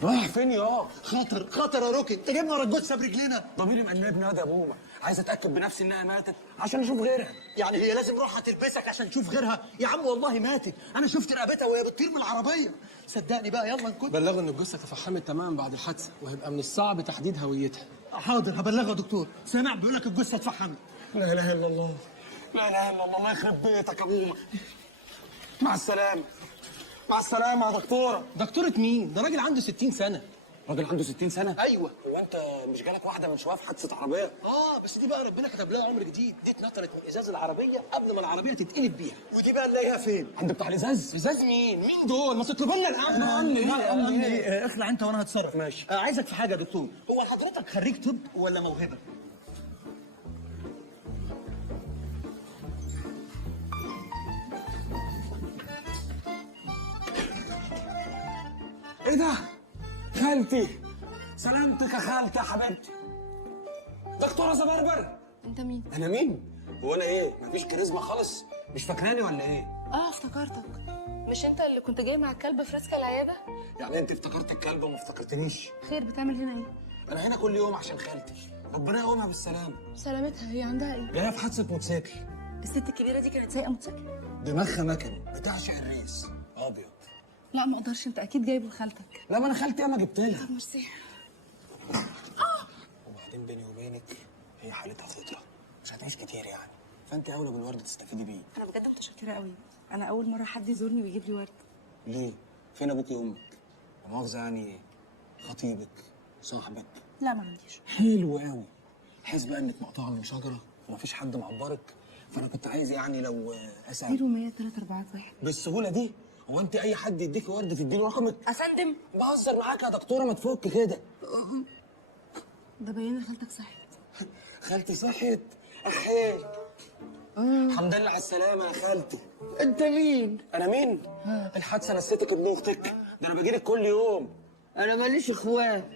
رايح فين يا؟ خطر خطر يا روكي، انت جايبنا ورا الجثه برجلينا. ضميري مقلبني يا ابو امه، عايز اتاكد بنفسي انها ماتت عشان اشوف غيرها. يعني هي لازم روحها تلبسك عشان تشوف غيرها؟ يا عم والله ماتت، انا شفت رقبتها وهي بتطير من العربيه. صدقني بقى، يلا نكون. بلغوا ان الجثه تفحمت تماما بعد الحادثه، وهيبقى من الصعب تحديد هويتها. حاضر هبلغها دكتور. سامع بيقول لك الجثه اتفحمت. لا اله الا الله، لا اله الا الله، الله يخرب بيتك يا ابو امه. مع السلامه. مع السلامه يا دكتوره. دكتوره مين؟ ده راجل عنده 60 سنه. راجل عنده 60 سنه؟ ايوه. هو انت مش جالك واحده من شويه في حادثه عربيه؟ بس دي بقى ربنا كتب لها عمر جديد، دي اتنطرت من ازاز العربيه قبل ما العربيه تتقلب بيها. ودي بقى نلاقيها فين؟ عند بتاع الازاز. ازاز مين؟ مين دول؟ ما تطلبوا لنا الامن. اخلع انت وانا هتصرف. ماشي. عايزك في حاجه يا دكتور، هو حضرتك خريج طب ولا موهبه؟ ايه ده؟ خالتي، سلامتك يا خالتي يا حبيبتي. دكتوره زبربر. انت مين؟ انا مين؟ هو انا ايه؟ مفيش كاريزما خالص؟ مش فاكراني ولا ايه؟ افتكرتك. مش انت اللي كنت جاي مع الكلب في ريسكا العياده؟ يعني انت افتكرت الكلب وما افتكرتنيش؟ خير، بتعمل هنا ايه؟ انا هنا كل يوم عشان خالتي، ربنا يقومها بالسلامه. سلامتها، هي عندها ايه؟ جايه في حادثه موتوسيكل. الست الكبيره دي كانت سايقه موتوسيكل؟ دماغها مكني، بتعشق الريس ابيض. لا ما اقدرش، انت اكيد جايبه لخالتك. لا ما انا خالتي ياما جبت لها. طب ميرسي. وبعدين بيني وبينك هي حالتها خطره، مش هتعيش كتير يعني، فانت اولى بالورد تستفيدي بيه. انا بجد متشكره قوي. انا اول مره حد يزورني ويجيب لي ورد. ليه؟ فين ابوك وامك؟ لا مؤاخذه يعني خطيبك، صاحبك؟ لا ما عنديش. حلو قوي. حاسس بقى انك مقطوعه من شجره ومفيش حد معبرك، فانا كنت عايز يعني لو اسال 0100 341 بالسهوله دي. هو انت اي حد يديكي ورد تديله رقمك؟ افندم بهزر معاك يا دكتوره، ما تفك كده. ده باين خالتك صحت. خالتي صحت؟ احيي. الحمد لله على السلامه يا خالتي. انت مين؟ انا مين؟ الحادثه نسيتك ابن اختك، ده انا باجيلك كل يوم. انا ماليش اخوات.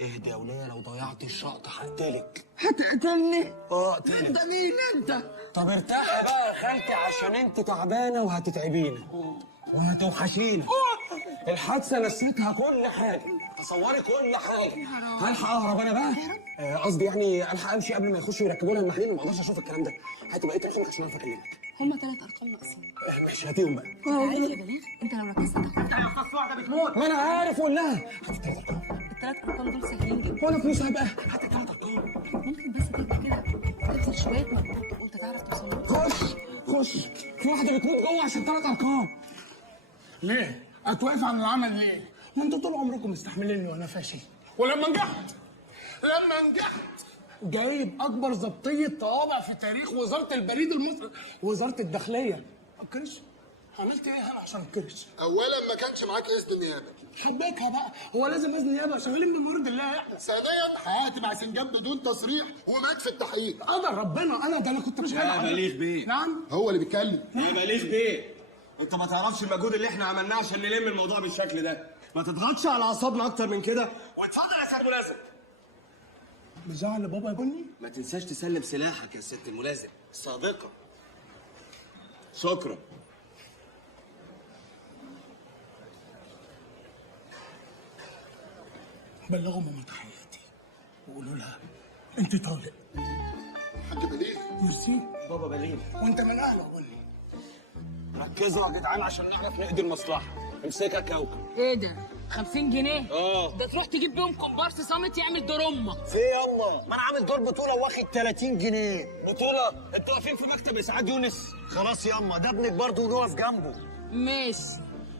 اهدى يا وليه، لو ضيعتي الشقط هقتلك. هتقتلني؟ اقتلك. انت مين انت؟ طب ارتاحي بقى يا خالتي عشان انت تعبانه وهتتعبينا وهتوحشينا. الحادثه نسيتها كل حاجه، تصوري كل حاجه. هلحق اهرب انا بقى؟ قصدي يعني الحق امشي قبل ما يخشوا يركبوا لها المحلول، وما اقدرش اشوف الكلمه ده. هاتي بقيه رقمك عشان اعرف اكلمك. هما 3 ارقام ناقصين. ماشي هاتيهم بقى. عارف يا بليغ انت لو ركزت هتاخد. يا استاذ واحده بتموت. ما انا عارف، قول لها. هات ال3 ارقام. ال3 ارقام دول سهلين جدا. وانا فلوس هبقى. هات ال3 ارقام. ممكن بس تبقى كده تبذل شويه مجهود وانت تعرف توصل له. خش. في واحده بتموت جوه عشان 3 ارقام. ليه؟ هتوقف عن العمل ليه؟ ما انتوا طول عمركم مستحمليني وانا فاشل، ولما نجحت جايب اكبر ضبطيه طوابع في تاريخ وزاره البريد المصري، وزاره الداخليه. الكرش عملت ايه انا عشان الكرش؟ اولا ما كانش معاك اذن نيابه. حبيتها بقى، هو لازم اذن نيابه؟ شغالين بمرض الله احنا. ثانيا حققت مع سنجاب بدون تصريح ومات في التحقيق. قدر ربنا. انا ده انا كنت مش يا بليغ بيه. نعم هو اللي بيتكلم. يا بليغ بيه، انت ما تعرفش المجهود اللي احنا عملناه عشان نلم الموضوع بالشكل ده. ما تضغطش على اعصابنا اكتر من كده، واتفضل يا سيد الملازم. بزعل بابا يا بني. ما تنساش تسلم سلاحك يا ست الملازم صادقه. شكرا. بلغوا ماما تحياتي وقولوا لها انت طالق. حاج بليغ. ميرسي. بابا بليغ. وانت من اهله قول لي. ركزوا يا جدعان عشان نعرف نقضي المصلحه. امسكها كوكب. ايه ده؟ 50 جنيه؟ اه. ده تروح تجيب بيهم كومبارس صامت يعمل دور امك. في ياما، ما انا عامل دور بطوله واخد 30 جنيه. بطوله؟ انتوا واقفين في مكتب اسعاد يونس. خلاص ياما، ده ابنك برضه ونقف جنبه. ماشي.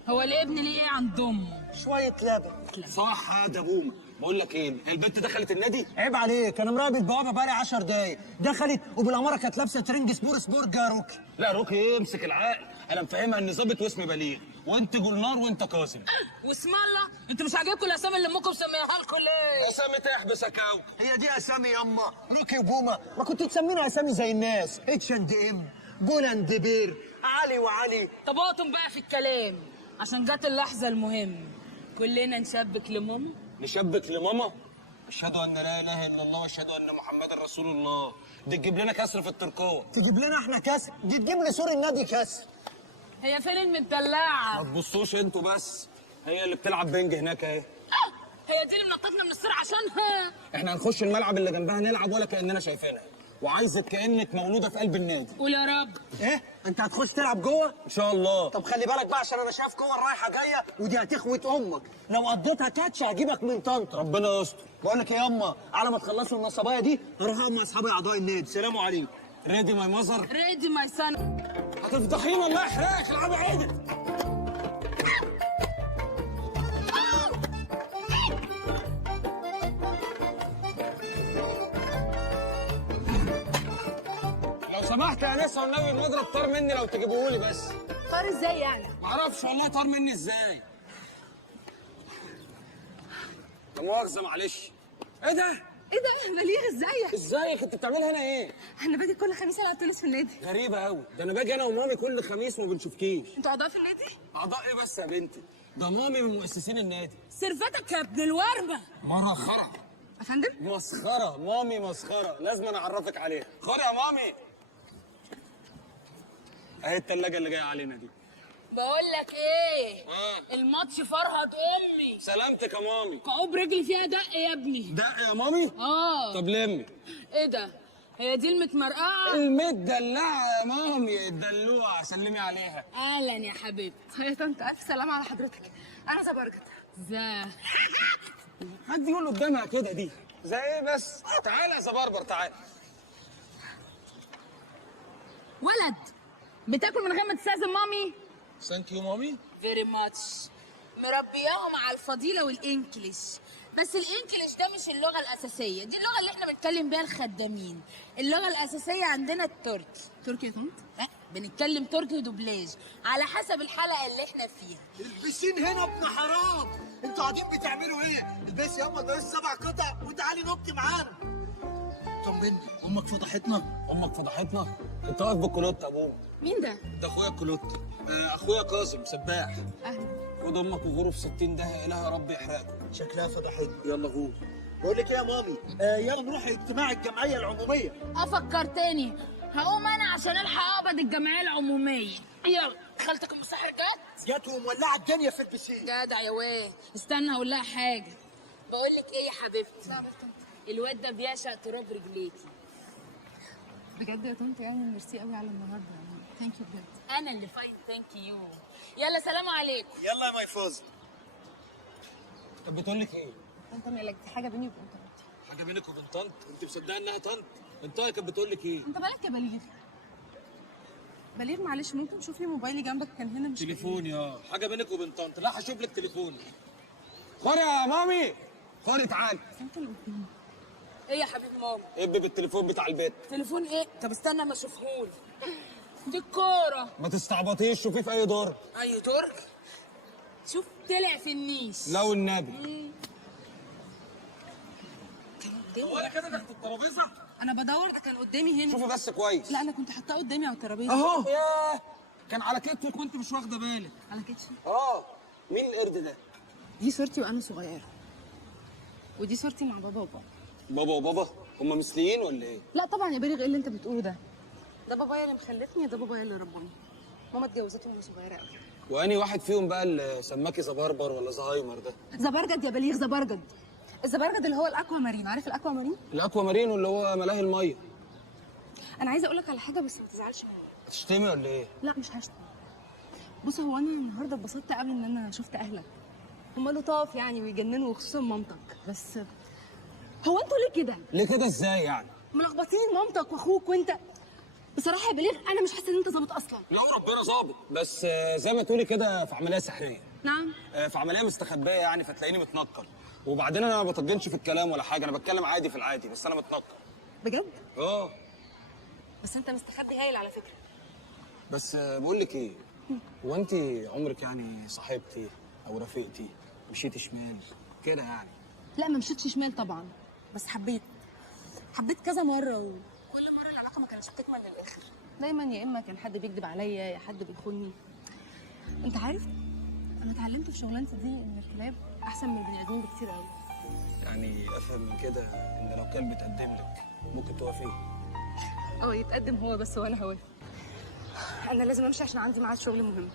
هو الابن ليه ايه عند امه؟ شويه لبن. صح ده بومه. بقول لك ايه، البنت دخلت النادي؟ عيب عليك، انا مراقب البوابه بقالي 10 دقايق. دخلت وبالاماره كانت لابسه ترنج سبورج يا روكي. لا روكي ايه، امسك العقل. انا مفهمها ان ظابط واسم بليغ، وانت جولنار وانت قاسم. واسم الله، انتوا مش عاجبكم الاسامي اللي امكم مسميها لكم ليه؟ اسامي تحبس يا كوكب. هي دي اسامي ياما، روكي وبومه. ما كنتوا تسمينا اسامي زي الناس، H&M، بولاند بير، علي وعلي. طب اقطم بقى في الكلام عشان جت اللحظه المهمه. كلنا نشبك لماما. نشبك لماما؟ اشهد ان لا اله الا الله واشهد ان محمدا رسول الله. دي تجيب لنا كسر في التركوه. تجيب لنا احنا كسر؟ دي تجيب لي سور النادي كسر. هي فين المدلعه؟ ما تبصوش انتوا بس، هي اللي بتلعب بنج هناك اهي. هي دي اللي منططنا من السرعه عشانها. احنا هنخش الملعب اللي جنبها نلعب ولا كاننا شايفينها، وعايزك كانك مولوده في قلب النادي. قول يا رب. ايه؟ انت هتخش تلعب جوه؟ ان شاء الله. طب خلي بالك بقى عشان انا شايف كور رايحه جايه، ودي هتخوت امك. لو قضيتها كاتش هجيبك من طنطا. ربنا يستر. بقول لك ايه ياما، على ما تخلصوا النصبايه دي هروح اقعد مع اصحابي اعضاء النادي. سلام عليكم. ريدي ماي ماذر. ريدي ماي سن. هتفضحينا الله يحرقك. العبي عيدك. لو سمحت يا ناس والنبي المضرب طار مني، لو تجيبوهولي بس. طار ازاي يعني؟ معرفش والله طار مني ازاي. لا مؤاخذة معلش. ايه ده؟ ايه ده؟ بليغ ازيك؟ ازيك؟ انت بتعملي هنا ايه؟ انا باجي كل خميس العب تنس في النادي. غريبة قوي، ده انا باجي انا ومامي كل خميس وما بنشوفكيش. انتوا اعضاء في النادي؟ اعضاء ايه بس يا بنتي؟ ده مامي من مؤسسين النادي. سرفتك يا ابن الوربه. مرخرة. افندم؟ مسخرة، مامي مسخرة، لازم انا اعرفك عليها. خد يا مامي. اهي التلاجة اللي جاية علينا دي. بقول لك ايه؟ الماتش فرهد امي. سلامتك يا مامي. كعوب رجلي فيها دق يا ابني. دق يا مامي؟ طب لمي. ايه ده؟ هي دي المتمرقعه؟ المدلعة يا مامي، الدلوعة، سلمي عليها. اهلا يا حبيبتي. يا طنط الف سلامه على حضرتك. انا زبرجت. ازاي؟ حد يقول قدامها كده دي. زي ايه بس؟ تعالى يا زبربر تعالى. ولد بتاكل من غير ما تستاذن مامي؟ ثانك يو مامي. فيري ماتش. مربياهم على الفضيله والانجليش، بس الانجليش ده مش اللغه الاساسيه، دي اللغه اللي احنا بنتكلم بيها الخدامين. اللغه الاساسيه عندنا التركي. تركي يا طنط؟ بنتكلم تركي دوبلاج على حسب الحلقه اللي احنا فيها. البسين هنا ابن حرام، انتوا قاعدين بتعملوا ايه؟ البس يا اما البس 7 قطع وتعالي نبكي معانا. طمني، امك فضحتنا؟ امك فضحتنا؟ انت واقف بالكلوت يا ابوه. مين ده؟ ده اخويا الكلوت. اخويا كاظم سباح. اهلا. خد امك وغوره في 60 ده، اله يا رب يحرقكم. شكلها فضحتنا. يلا غور. بقول لك ايه يا مامي؟ يلا نروح اجتماع الجمعيه العموميه. افكر تاني، هقوم انا عشان الحق اقبض الجمعيه العموميه. يلا. خالتك المسحر جت ومولعه الدنيا في البسين. جدع يا واد. استنى هقول لها حاجه. بقول لك ايه يا حبيبتي؟ الواد ده بيعشق تراب رجليكي. بجد يا طنط يعني ميرسي قوي على النهارده يعني. ثانك يو بجد. انا اللي فاين ثانك يو. يلا سلام عليكم. يلا يا ماي فوز. طب بتقول لك ايه؟ طنط مالك؟ دي حاجه بيني وبين طنط. حاجه بينك وبين طنط؟ انت مصدقه انها طنط؟ انت كانت بتقول لك ايه؟ انت مالك يا بليغ؟ بليغ معلش ممكن تشوف لي موبايلي جنبك، كان هنا مش تليفوني. حاجه بينك وبين طنط. لا هشوف لك تليفوني. خوري يا مامي، خوري تعالي. انت اللي قدامي. ايه يا حبيبي ماما؟ ابي بالتليفون بتاع البيت. تليفون ايه؟ طب استنى ما اشوفهولي. دي الكوره. ما تستعبطيش، شوفيه في اي دور. اي دور؟ شوف طلع في النيش. لو النبي. ولا كده تحت الترابيزه؟ انا بدور، ده كان قدامي هنا. شوفي بس كويس. لا انا كنت حاطاه قدامي على الترابيزه. اهو. ياه، كان على كتفك وانت مش واخده بالك. على كتفي. مين القرد ده؟ دي صورتي وانا صغيره، ودي صورتي مع بابا وبابا. بابا وبابا هم مثليين ولا ايه؟ لا طبعا يا بليغ، ايه اللي انت بتقوله ده؟ ده بابايا اللي مخلفني، ده بابايا اللي رباني. ماما اتجوزته وهي صغيره قوي. واني واحد فيهم بقى اللي سماكي زبربر ولا زهايمر ده؟ زبرجد يا بليغ، زبرجد. الزبرجد اللي هو الاكوا مارين، عارف الاكوا مارين؟ الاكوا مارين اللي هو ملاهي الميه. انا عايزه اقول لك على حاجه بس ما تزعلش مني. هتشتمي ولا ايه؟ لا مش هشتم. بص، هو انا النهارده اتبسطت قبل ان انا شفت اهلك. هم لطاف يعني ويجننوا، وخصوصا مامتك، بس هو انتوا ليه كده؟ ليه كده ازاي يعني؟ ملخبطين مامتك واخوك وانت. بصراحه يا بليغ انا مش حاسه ان انت ظابط اصلا. لا ربنا ظابط، بس زي ما تقولي كده في عمليه سحريه. نعم. في عمليه مستخبيه يعني، فتلاقيني متنكر. وبعدين انا ما بطجنش في الكلام ولا حاجه، انا بتكلم عادي في العادي، بس انا متنكر. بجد؟ بس انت مستخبي هايل على فكره. بس بقول لك ايه، هو انت عمرك يعني صاحبتي او رفيقتي مشيتي شمال كده يعني؟ لا ما مشيتش شمال طبعا، بس حبيت كذا مره، وكل مره العلاقه ما كانتش بتكمل للاخر. دايما يا اما كان حد بيكذب عليا يا حد بيخوني. انت عارف انا اتعلمت في شغلانتي دي ان الكلاب احسن من البني ادمين بكتير قوي. يعني افهم من كده ان لو كلب اتقدم لك ممكن توافيه؟ يتقدم هو بس وانا هوافق. انا لازم امشي عشان عندي ميعاد شغل مهم.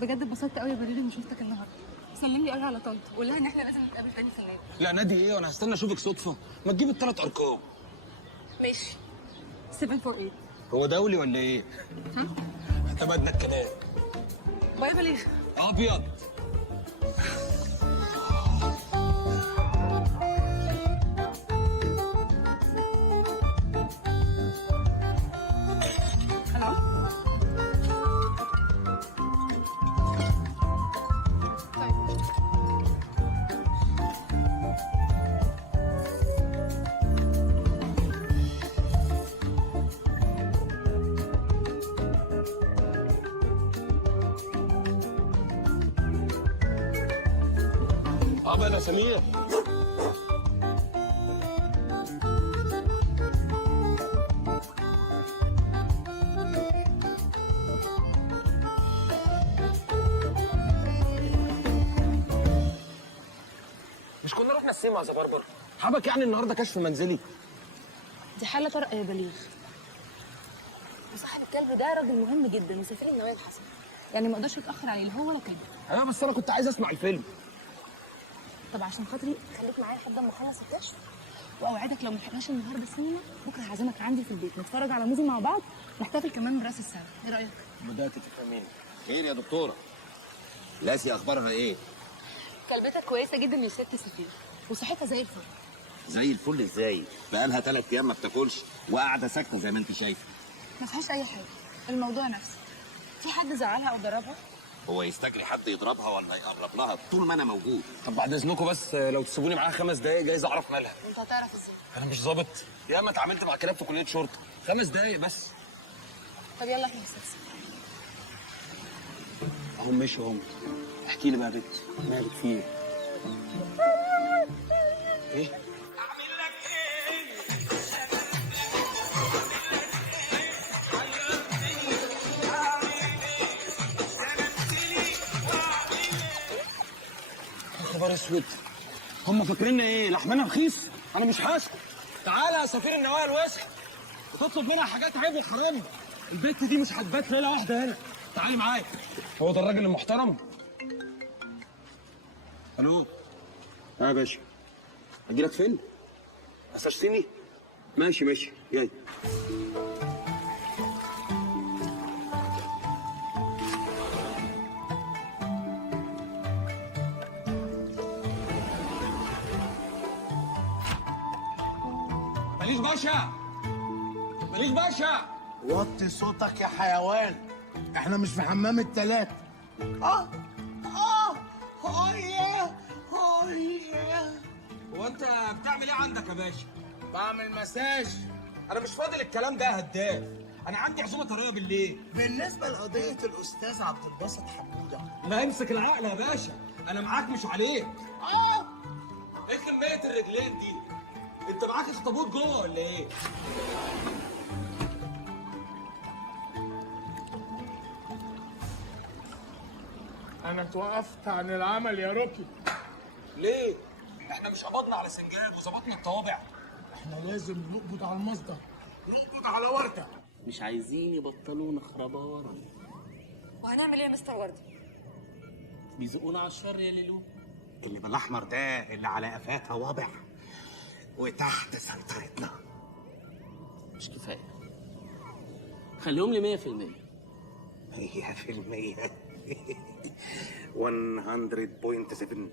بجد اتبسطت قوي يا بليغ اني شفتك النهارده. سلم لي قوي على طنط وقول لها ان احنا لازم نتقابل تاني في النادي. لا نادي ايه، وانا هستنى اشوفك صدفه؟ ما تجيب ال3 ارقام. ماشي. 748. هو دولي ولا ايه؟ اعتمدنا الكلام. باي بليغ. ابيض. يا سمير. مش كنا رحنا السيما يا زبربر؟ حابك يعني النهارده كشف منزلي؟ دي حالة طارئة يا بليغ. وصاحب الكلب ده راجل مهم جدا وسفير النوايا الحسنة، يعني ما اقدرش اتأخر عليه لا هو ولا كلبه. ايوه بس انا كنت عايز اسمع الفيلم. طب عشان خاطري خليك معايا لحد ما اخلص الكشف، واوعدك لو ما لحقناش النهارده السينما بكره هعزمك عندي في البيت نتفرج على موفي مع بعض، نحتفل كمان براس السنه، ايه رايك؟ بدات تفهميني. خير يا دكتوره؟ لاسي اخبارها ايه؟ كلبتك كويسه جدا يا ست سفير وصحتها زي الفل. زي الفل ازاي؟ بقالها 3 ايام ما بتاكلش وقاعده ساكته زي ما انت شايفه. ما فيهاش اي حاجه، الموضوع نفسي. في حد زعلها او ضربها؟ هو يستجري حد يضربها ولا يقرب لها طول ما انا موجود؟ طب بعد اذنكم بس لو تسيبوني معاها 5 دقايق جايز اعرف مالها. وانت هتعرف ازاي؟ انا مش ظابط، ياما اتعاملت مع كلاب في كليه شرطه. 5 دقايق بس. طب يلا احنا نستفسر. هم مشوا هم. احكي لي بقى يا بنت، مالك في ايه؟ ايه؟ يا خبر اسود، هم فاكريننا ايه؟ لحمنا رخيص؟ انا مش هسكت. تعالى يا سفير النوايا الوسخ وتطلب منها حاجات عيب وحرام. البت دي مش هتبات ليله واحده هنا. تعالي معايا. هو ده الراجل المحترم؟ الو. يا باشا اجيلك فين؟ اسستني؟ ماشي ماشي جاي. ماليش باشا، ماليش باشا. وطي صوتك يا حيوان، احنا مش في حمام التلات. هو انت بتعمل ايه عندك يا باشا؟ بعمل مساج. انا مش فاضي للكلام ده يا هداف، انا عندي عزومه طريه بالليل. بالنسبه لقضيه الاستاذ عبد الباسط حموده، لا امسك العقل يا باشا، انا معاك مش عليك. ايه كميه الرجلين دي؟ انت معاك اخطبوط جوه ولا ايه؟ انا اتوقفت عن العمل يا روكي. ليه؟ احنا مش قبضنا على سنجاب وظبطنا الطوابع. احنا لازم نقبض على المصدر، نقبض على ورده. مش عايزين يبطلوا خربانه. وهنعمل ايه يا مستر وردي؟ بيزقونا على الشر يا ليلو. اللي بالاحمر ده اللي على قفاها واضح وتحت سيطرتنا. مش كفايه، خليهم لي 100%. 100%. 100.7.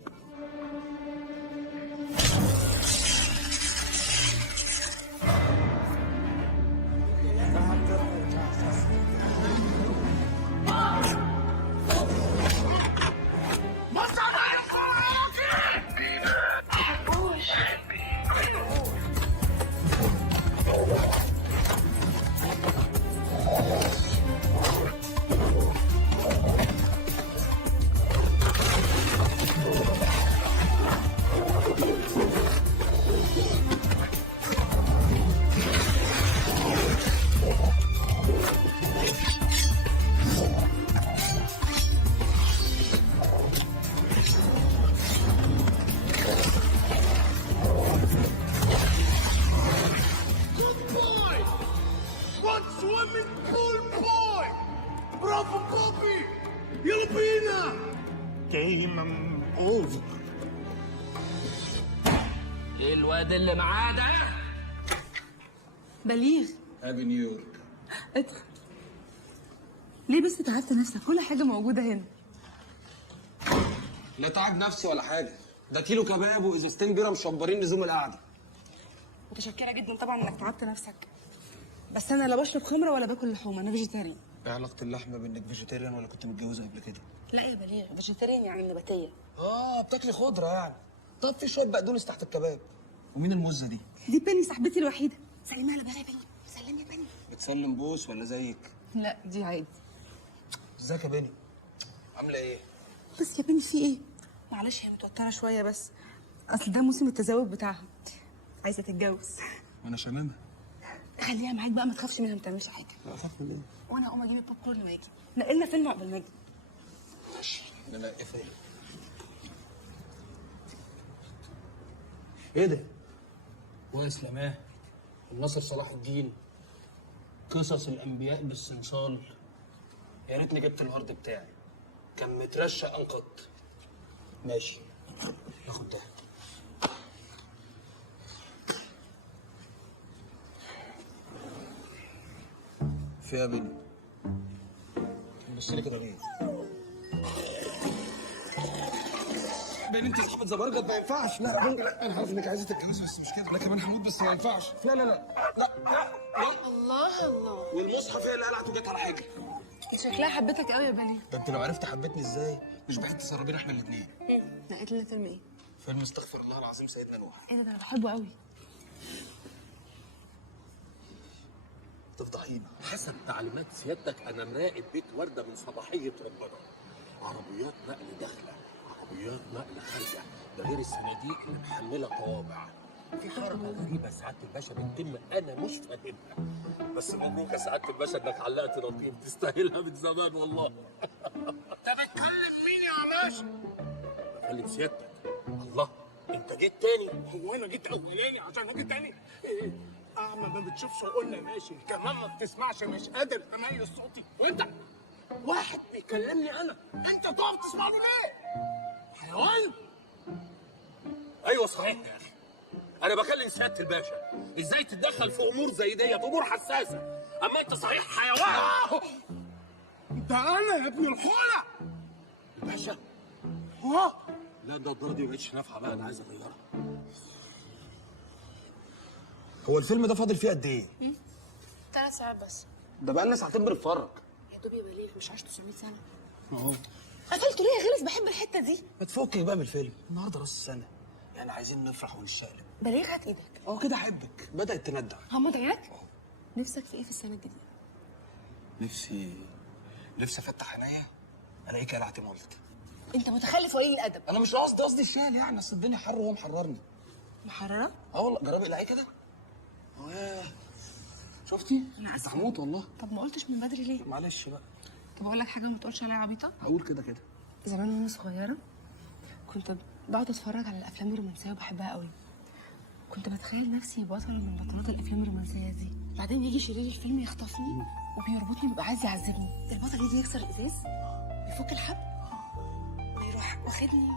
ايه الواد اللي معاه ده؟ بليغ، هابي نيويورك. ادخل. ليه بس تعبت نفسك؟ كل حاجه موجوده هنا. لا تعب نفسي ولا حاجه، ده كيلو كباب وازازتين بيره مشبرين لزوم القعده. متشكره جدا طبعا انك تعبت نفسك، بس انا لا بشرب خمره ولا باكل لحوم، انا فيجيتيريان. ايه علاقه اللحمه بانك فيجيتيريان ولا كنت متجوزه قبل كده؟ لا يا بليغ، فيجيتيريان يعني نباتيه. بتاكلي خضره يعني. طب في شويه بقدونس تحت الكباب. ومين المزه دي؟ دي بني صاحبتي الوحيده. سلمي على بني يا بني، سلمي يا بني. بتسلم بوس ولا زيك؟ لا دي عادي. ازيك يا بني؟ عامله ايه؟ بس يا بني في ايه؟ معلش هي متوتره شويه، بس اصل ده موسم التزاوج بتاعها، عايزه تتجوز. وانا شمامه. خليها معاك بقى، ما تخافش منها، ما تعملش حاجه. اخاف من ايه؟ وانا اقوم اجيب البوب كورن واجي. نقلنا فيلم عقبال ما اجي. ماشي. انا اقفل. ايه ده؟ وائل سلاماه، الناصر صلاح الدين، قصص الانبياء بالصنصال. يا ريتني جبت الهارد بتاعي، كان مترشق انقض. ماشي، ناخد ده. في يا بني؟ بص لي كده ليه؟ باين انت صاحبة زبرجد ما ينفعش. لا انا عارف انك عايزه تتجوز بس مش كده. انا كمان هموت بس ما ينفعش. لا لا لا لا لا. الله الله، والمصحف هي اللي قلعت وجت على حاجه. شكلها حبتك قوي يا بليغ. ده انت لو عرفت حبتني ازاي مش بحب تسربين احنا الاثنين. لقيت لنا فيلم ايه؟ فيلم استغفر الله العظيم سيدنا نوح. ايه ده انا بحبه قوي. تفضحينا. حسب تعليمات سيادتك انا مراقب بيت ورده من صباحيه ربنا. عربيات نقل داخله، عربيات نقل خارجه، ده غير الصناديق اللي محمله طوابع. في حركه غريبه سعاده الباشا بتتم انا مش فاهمها، بس مبروك يا سعاده الباشا انك علقت لطيف، تستاهلها من زمان والله. انت بتكلم مين يا باشا؟ بكلم سيادتك. الله، انت جيت تاني؟ هو انا جيت اولاني عشان اجي تاني؟ اعمى ما بتشوفش وقلنا ماشي، كمان ما بتسمعش مش قادر تميز صوتي، وانت واحد بيكلمني انا انت تقف تسمع له ليه؟ حيوان. ايوه صحيح يا اخي، انا بكلم سياده الباشا، ازاي تتدخل في امور زي ديت، امور حساسه، اما انت صحيح حيوان. ده انا يا ابن الحوله. الباشا لا ده الدرجه دي مبقتش نافعه بقى، انا عايز اغيرها. هو الفيلم ده فاضل فيه قد ايه؟ 3 ساعات بس. ده بقى لنا ساعتين بنتفرج. يا دوب يا بليغ، مش عايش 900 سنه. اهو. قفلته ليه يا غلس؟ بحب الحته دي. ما تفكك بقى من الفيلم، النهارده راس السنه، يعني عايزين نفرح ونشقلب. بليغ هات ايدك. اه كده احبك، بدات تندع. غمض عينك. نفسك في ايه في السنه الجديده؟ نفسي افتح عينيا الاقيك قلعت مولد. انت متخلف وقليل الادب. انا مش قصدي الشال يعني، اصل الدنيا حر وهو محررني. محرره؟ اه والله جربي الاقي كده. ياه شفتي؟ انا اسفه. هموت والله. طب ما قلتش من بدري ليه؟ معلش بقى. طب اقول لك حاجه ما تقولش عليا عبيطه؟ هقول كده. زمان وانا صغيره كنت بقعد اتفرج على الافلام الرومانسيه وبحبها قوي. كنت بتخيل نفسي بطل من بطولات الافلام الرومانسيه دي، بعدين يجي شرير الفيلم يخطفني وبيربطني ويبقى عايز يعذبني. البطل يجي يكسر الازاز ويفك الحبل ويروح واخدني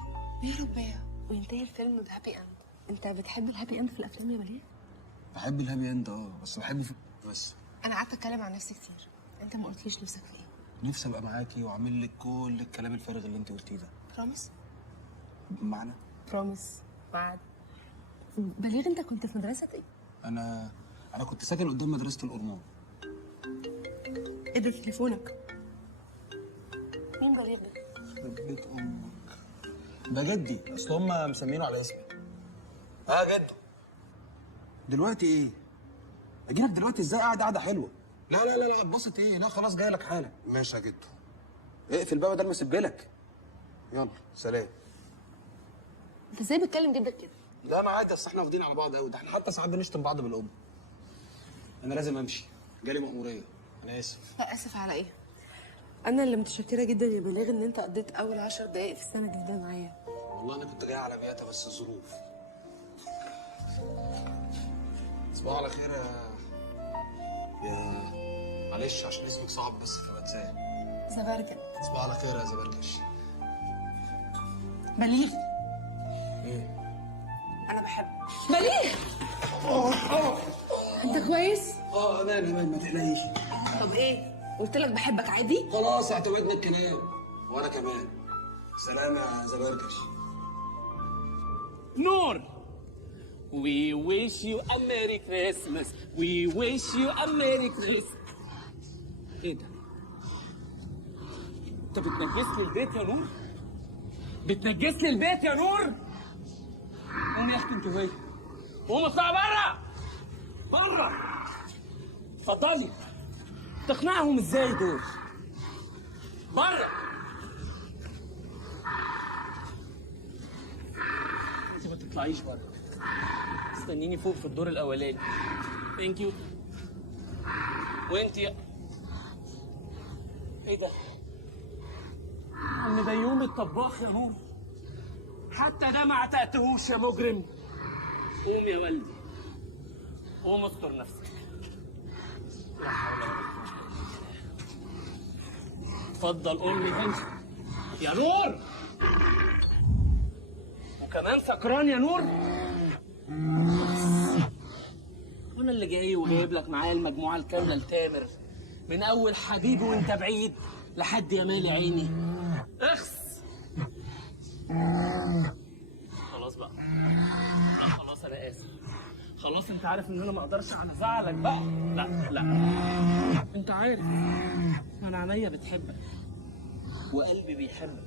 ويهرب بيا وينتهي الفيلم بهابي اند. انت بتحب الهابي اند في الافلام يا بليغ؟ بحب الهابي اند بس بحب بس انا قعدت اتكلم عن نفسي كتير، انت ما قلتليش نفسك في ايه؟ نفسي ابقى معاكي واعمل لك كل الكلام الفارغ اللي انت قلتيه ده. بروميس؟ معنى؟ بروميس وعد. بليغ انت كنت في مدرسه ايه؟ انا كنت ساكن قدام مدرسه الأورمان. ايه ده تليفونك؟ مين بليغ ده؟ بيت امك ده جدي، اصل هم مسمينه على اسمي. جدو. دلوقتي ايه؟ اجيلك دلوقتي ازاي؟ قاعده حلوه. لا اتبسط ايه؟ لا خلاص جاي لك حالا. ماشي يا جدو. اقفل بقى بدل ما اسيبلك. يلا سلام. انت ازاي بتكلم جدك كده؟ لا ما عادي، اصل احنا واخدين على بعض قوي، ده احنا حتى ساعات بنشتم بعض بالام. انا لازم امشي، جالي مأموريه، انا اسف. لا اسف على ايه؟ انا اللي متشكره جدا يا بليغ ان انت قضيت اول 10 دقايق في السنه الجديده معايا. والله انا كنت جاي على بياتها بس الظروف. تصبحوا على خير يا معلش عشان اسمك صعب بس في الواتساب. زبرجد. تصبحوا على خير يا زبرجش. بليغ ايه؟ انا بحبك. بليغ انت كويس؟ انا ما تقلقيش. طب ايه؟ قلت لك بحبك عادي؟ خلاص اعتمدنا الكلام. وانا كمان. سلام يا زبرجش. نور. We wish you a Merry Christmas. We wish you a Merry Christmas. ايه ده؟ انت بتنجس لي البيت يا نور؟ بتنجس لي البيت يا نور؟ قوم يا اختي انت وهي. قوم اطلع بره! بره! اتفضلي. تقنعهم ازاي دول؟ بره! انت ما تطلعيش بره. استنيني فوق في الدور الاولاني. ثانك يو. وانت يا ايه ده؟ عم بيومي الطباخ يا نور. حتى ده ما عتقتهوش يا مجرم. قوم يا ولدي. قوم استر نفسك. لا حول ولا قوة. اتفضل قوم لي انت يا نور. وكمان سكران يا نور. وانا اللي جاي وجايب لك معايا المجموعه الكامله لتامر، من اول حبيبي وانت بعيد لحد يا مالي عيني. اخس. خلاص انت عارف ان انا ما اقدرش على زعلك بقى. لا لا، انت عارف انا عينيا بتحبك وقلبي بيحبك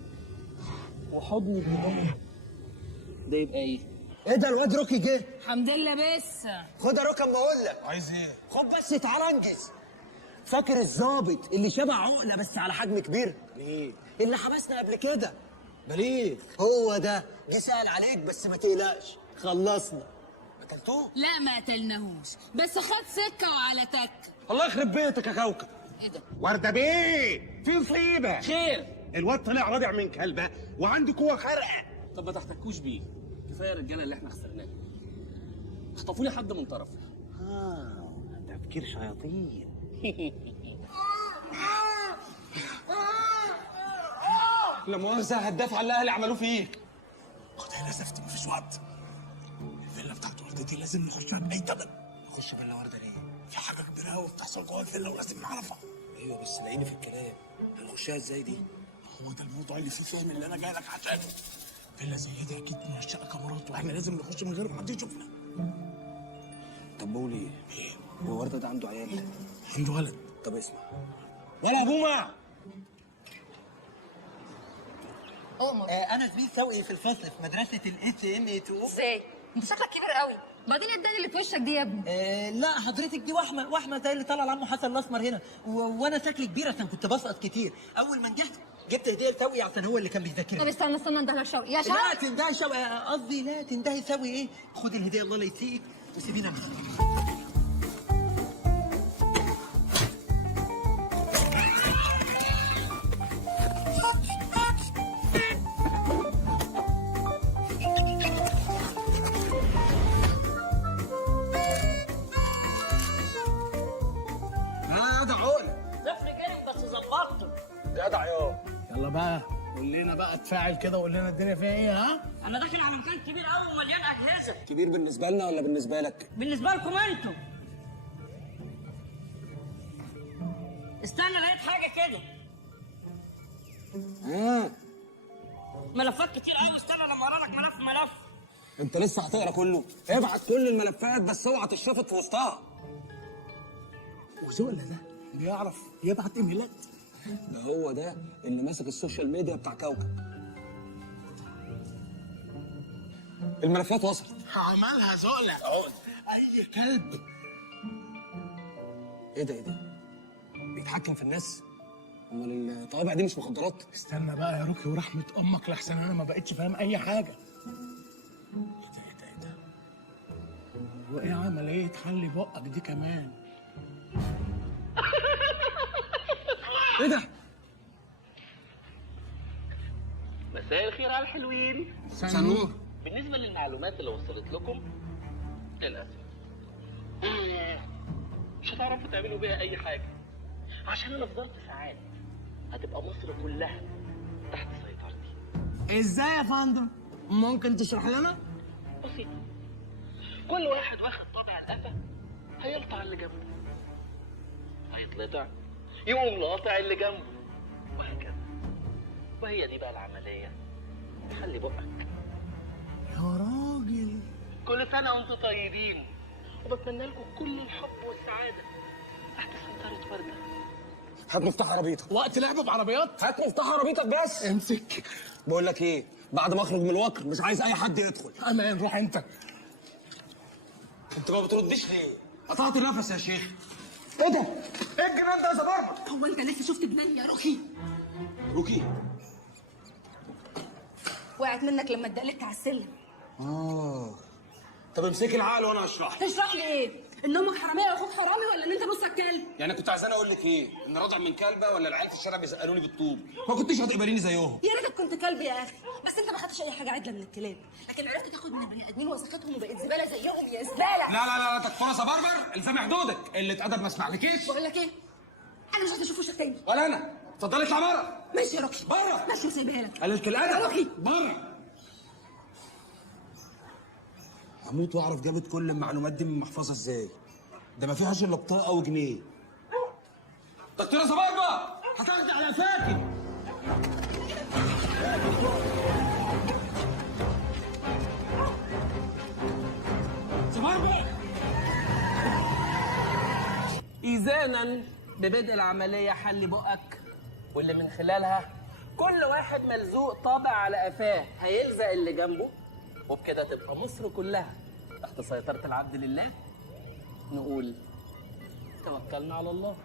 وحضني بيضمك. ده يبقى ايه؟ ايه ده الواد روكي جه؟ الحمد لله. بس خد يا روكي اما اقول لك. عايز ايه؟ خد بس تعالى انجز. فاكر الظابط اللي شبه عقله بس على حجم كبير؟ ليه؟ اللي حبسنا قبل كده. بليغ. هو ده جه سأل عليك بس ما تقلقش خلصنا. قتلتوه؟ لا ما قتلناهوش، بس خد سكه وعلى تك. الله يخرب بيتك يا كوكب. ايه ده؟ ورده بيه، في مصيبه. خير. الواد طلع رادع من كلبه وعنده قوه خارقه. طب ما تحتكوش بيه، كفايه الرجاله اللي احنا خسرناها. اخطفوا لي حد من طرف. تفكير شياطين. لا مؤاخذة، هتدافع عن اللي عملوه فيك. خدها يا زفتي مفيش وقت. الفيلا بتاعت والدتي لازم نخشها بأي تمن. نخش فيلا وردة ليه؟ في حاجة كبيرة أوي بتحصل جوه الفيلا ولازم نعرفها. ايوه بس لاقيني في الكلام. هنخشها ازاي دي؟ هو ده الموضوع اللي فيه فهم اللي أنا جاي لك عشانه. فيلا زي دي أكيد منشأة كاميرات وإحنا لازم نخش من غير ما حد يشوفنا. طب بقول ايه؟ هو وردة ده عنده عيال؟ عنده ولد. طب اسمع. ولا بومة. أؤمر. انا زميل سوقي في الفصل في مدرسه الSM2. ازاي؟ انت شكلك كبير قوي. بعدين الدقن اللي في وشك دي يا ابني. لا حضرتك دي وحمه زي اللي طلع لعمه حسن الاسمر هنا وانا شكلي كبير عشان كنت بسقط كتير. اول ما نجحت جبت هديه لسوقي عشان هو اللي كان بيذاكرني. طب استنى انده شوقي يا شوقي. لا تندهي شوقي، قصدي لا تندهي سوي. ايه، خد الهديه الله لا يسيئك وسيبينا معاك. جدع يا. يلا بقى قول لنا بقى تفاعل كده وقول لنا الدنيا فيها ايه. ها؟ انا داخل على مكان كبير قوي ومليان اجهزه. كبير بالنسبة لنا ولا بالنسبة لك؟ بالنسبه لكم انتوا. استنى لقيت حاجه كده. ملفات كتير قوي. استنى لما اقرا لك ملف. انت لسه هتقرا كله؟ ابعت كل الملفات بس اوعى تشفط في وسطها. وزقلة ده بيعرف يبعت ايميلات. ده هو ده اللي ماسك السوشيال ميديا بتاع كوكب. الملفات وصلت. عملها زقلة. اي كلب. ايه ده؟ بيتحكم في الناس؟ امال الطوابع دي مش مخدرات؟ استنى بقى يا روكي ورحمة امك لحسن انا ما بقتش فاهم اي حاجة. ايه ده؟ وايه عملية حل بقك دي كمان؟ ايه ده؟ مساء الخير على الحلوين. سنور. بالنسبه للمعلومات اللي وصلت لكم، للاسف مش هتعرفوا تعملوا بيها اي حاجه، عشان انا في ظرف ساعات هتبقى مصر كلها تحت سيطرتي. ازاي يا فندم؟ ممكن تشرح لنا؟ بسيط. كل واحد واخد طابع القفا هيقطع اللي جنبه، هيتلطع يقوم لاقطع اللي جنبه، وهكذا. وهي دي بقى العمليه. خلي بقك. يا راجل. كل سنه وانتم طيبين، وبتمنى لكم كل الحب والسعاده تحت سيطره ورده. هات مفتاح عربيتك. وقت لعب بعربيات؟ هات مفتاح عربيتك بس. امسك. بقول لك ايه، بعد ما اخرج من الوكر مش عايز اي حد يدخل. امان، روح انت. انت ما بتردش ليه؟ قطعت النفس يا شيخ. ايه ده؟ ايه الجنان ده يا زبربط؟ هو انت لسه شفت جنان يا روكي؟ روكي؟ وقعت منك لما اتدقلت على السلم. طب امسكي العقل وانا هشرح لك. تشرح لي ايه؟ ان امك حراميه واخوك حرامي ولا ان انت نصك كلب؟ يعني كنت عايزاني اقول لك ايه؟ ان راضع من كلبه ولا العيال في الشارع بيزقلوني بالطوب؟ ما كنتش هتقبليني زيهم. يا ريتك كنت كلب يا اخي، بس انت ما خدتش اي حاجه عدله من الكلاب، لكن عرفت تاخد من البني ادمين وسختهم وبقيت زباله زيهم يا زباله. لا تكفى يا زبربر، الزمي حدودك، قله ادب ما اسمحلكيش. بقول لك ايه؟ انا مش عايزه اشوف وشك تاني. ولا انا. اتفضلي اطلع بره. ماشي يا روكي. بره. ماشي وسايبها لك. قللت الادب. يا روكي. بره. هموت واعرف جابت كل المعلومات دي من المحفظه ازاي؟ ده ما فيهاش الا بطاقه وجنيه. دكتوره زبربر هتاخدي على فاكر. زبربر استئذانا ببدء العملية حل بقك، واللي من خلالها كل واحد ملزوق طابع على قفاه هيلزق اللي جنبه، وبكده تبقى مصر كلها تحت سيطرة العبد لله. نقول توكلنا على الله.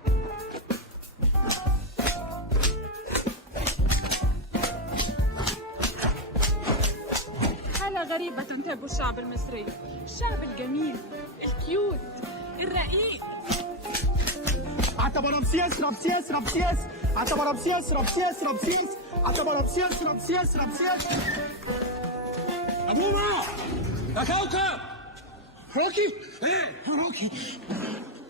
حالة غريبة تنتاب الشعب المصري، الشعب الجميل الكيوت الرقيق. عتبة رمسيس رمسيس رمسيس، عتبة رمسيس رمسيس رمسيس، عتبة رمسيس رمسيس رمسيس. ابوما يا كوكب. روكي؟ ايه روكي؟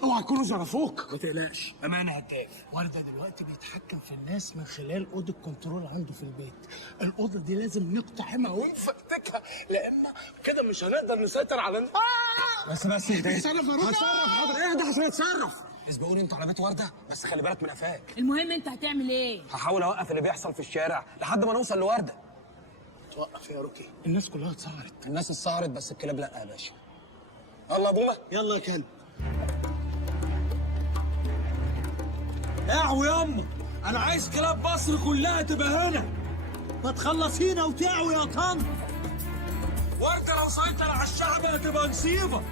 اوعى يكونوا ظرفوك. ما تقلقش، امانه هداف. ورده دلوقتي بيتحكم في الناس من خلال اوضه كنترول عنده في البيت. الاوضه دي لازم نقتحمها ونفككها، لان كده مش هنقدر نسيطر على بس اهدى. اتصرف يا روكي. هتصرف حاضر. اهدى عشان اتصرف. اسبقوني انتوا على بيت ورده، بس خلي بالك من قفاك. المهم انت هتعمل ايه؟ هحاول اوقف اللي بيحصل في الشارع لحد ما نوصل لورده. توقف يا روكي، الناس كلها اتسهرت. الناس اتسهرت بس الكلاب لا يا باشا. يلا يا بومه. يلا يا كلب. اعوا ياما، انا عايز كلاب مصر كلها تبقى هنا. ما تخلصينا وتعوا يا طن. ورده لو سيطر على الشعب هتبقى مصيبه.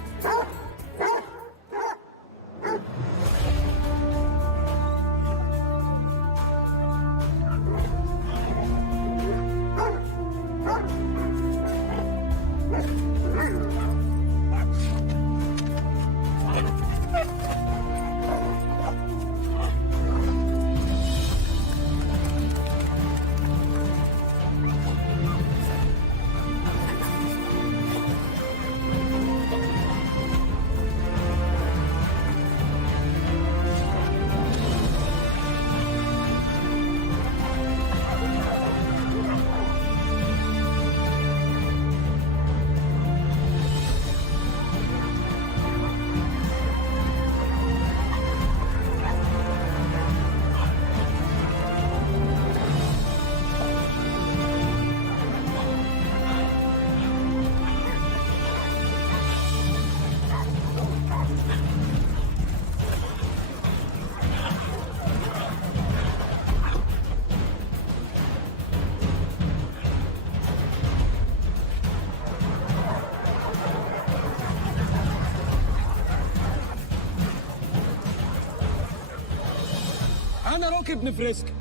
أنا روكي ابن فريسكا،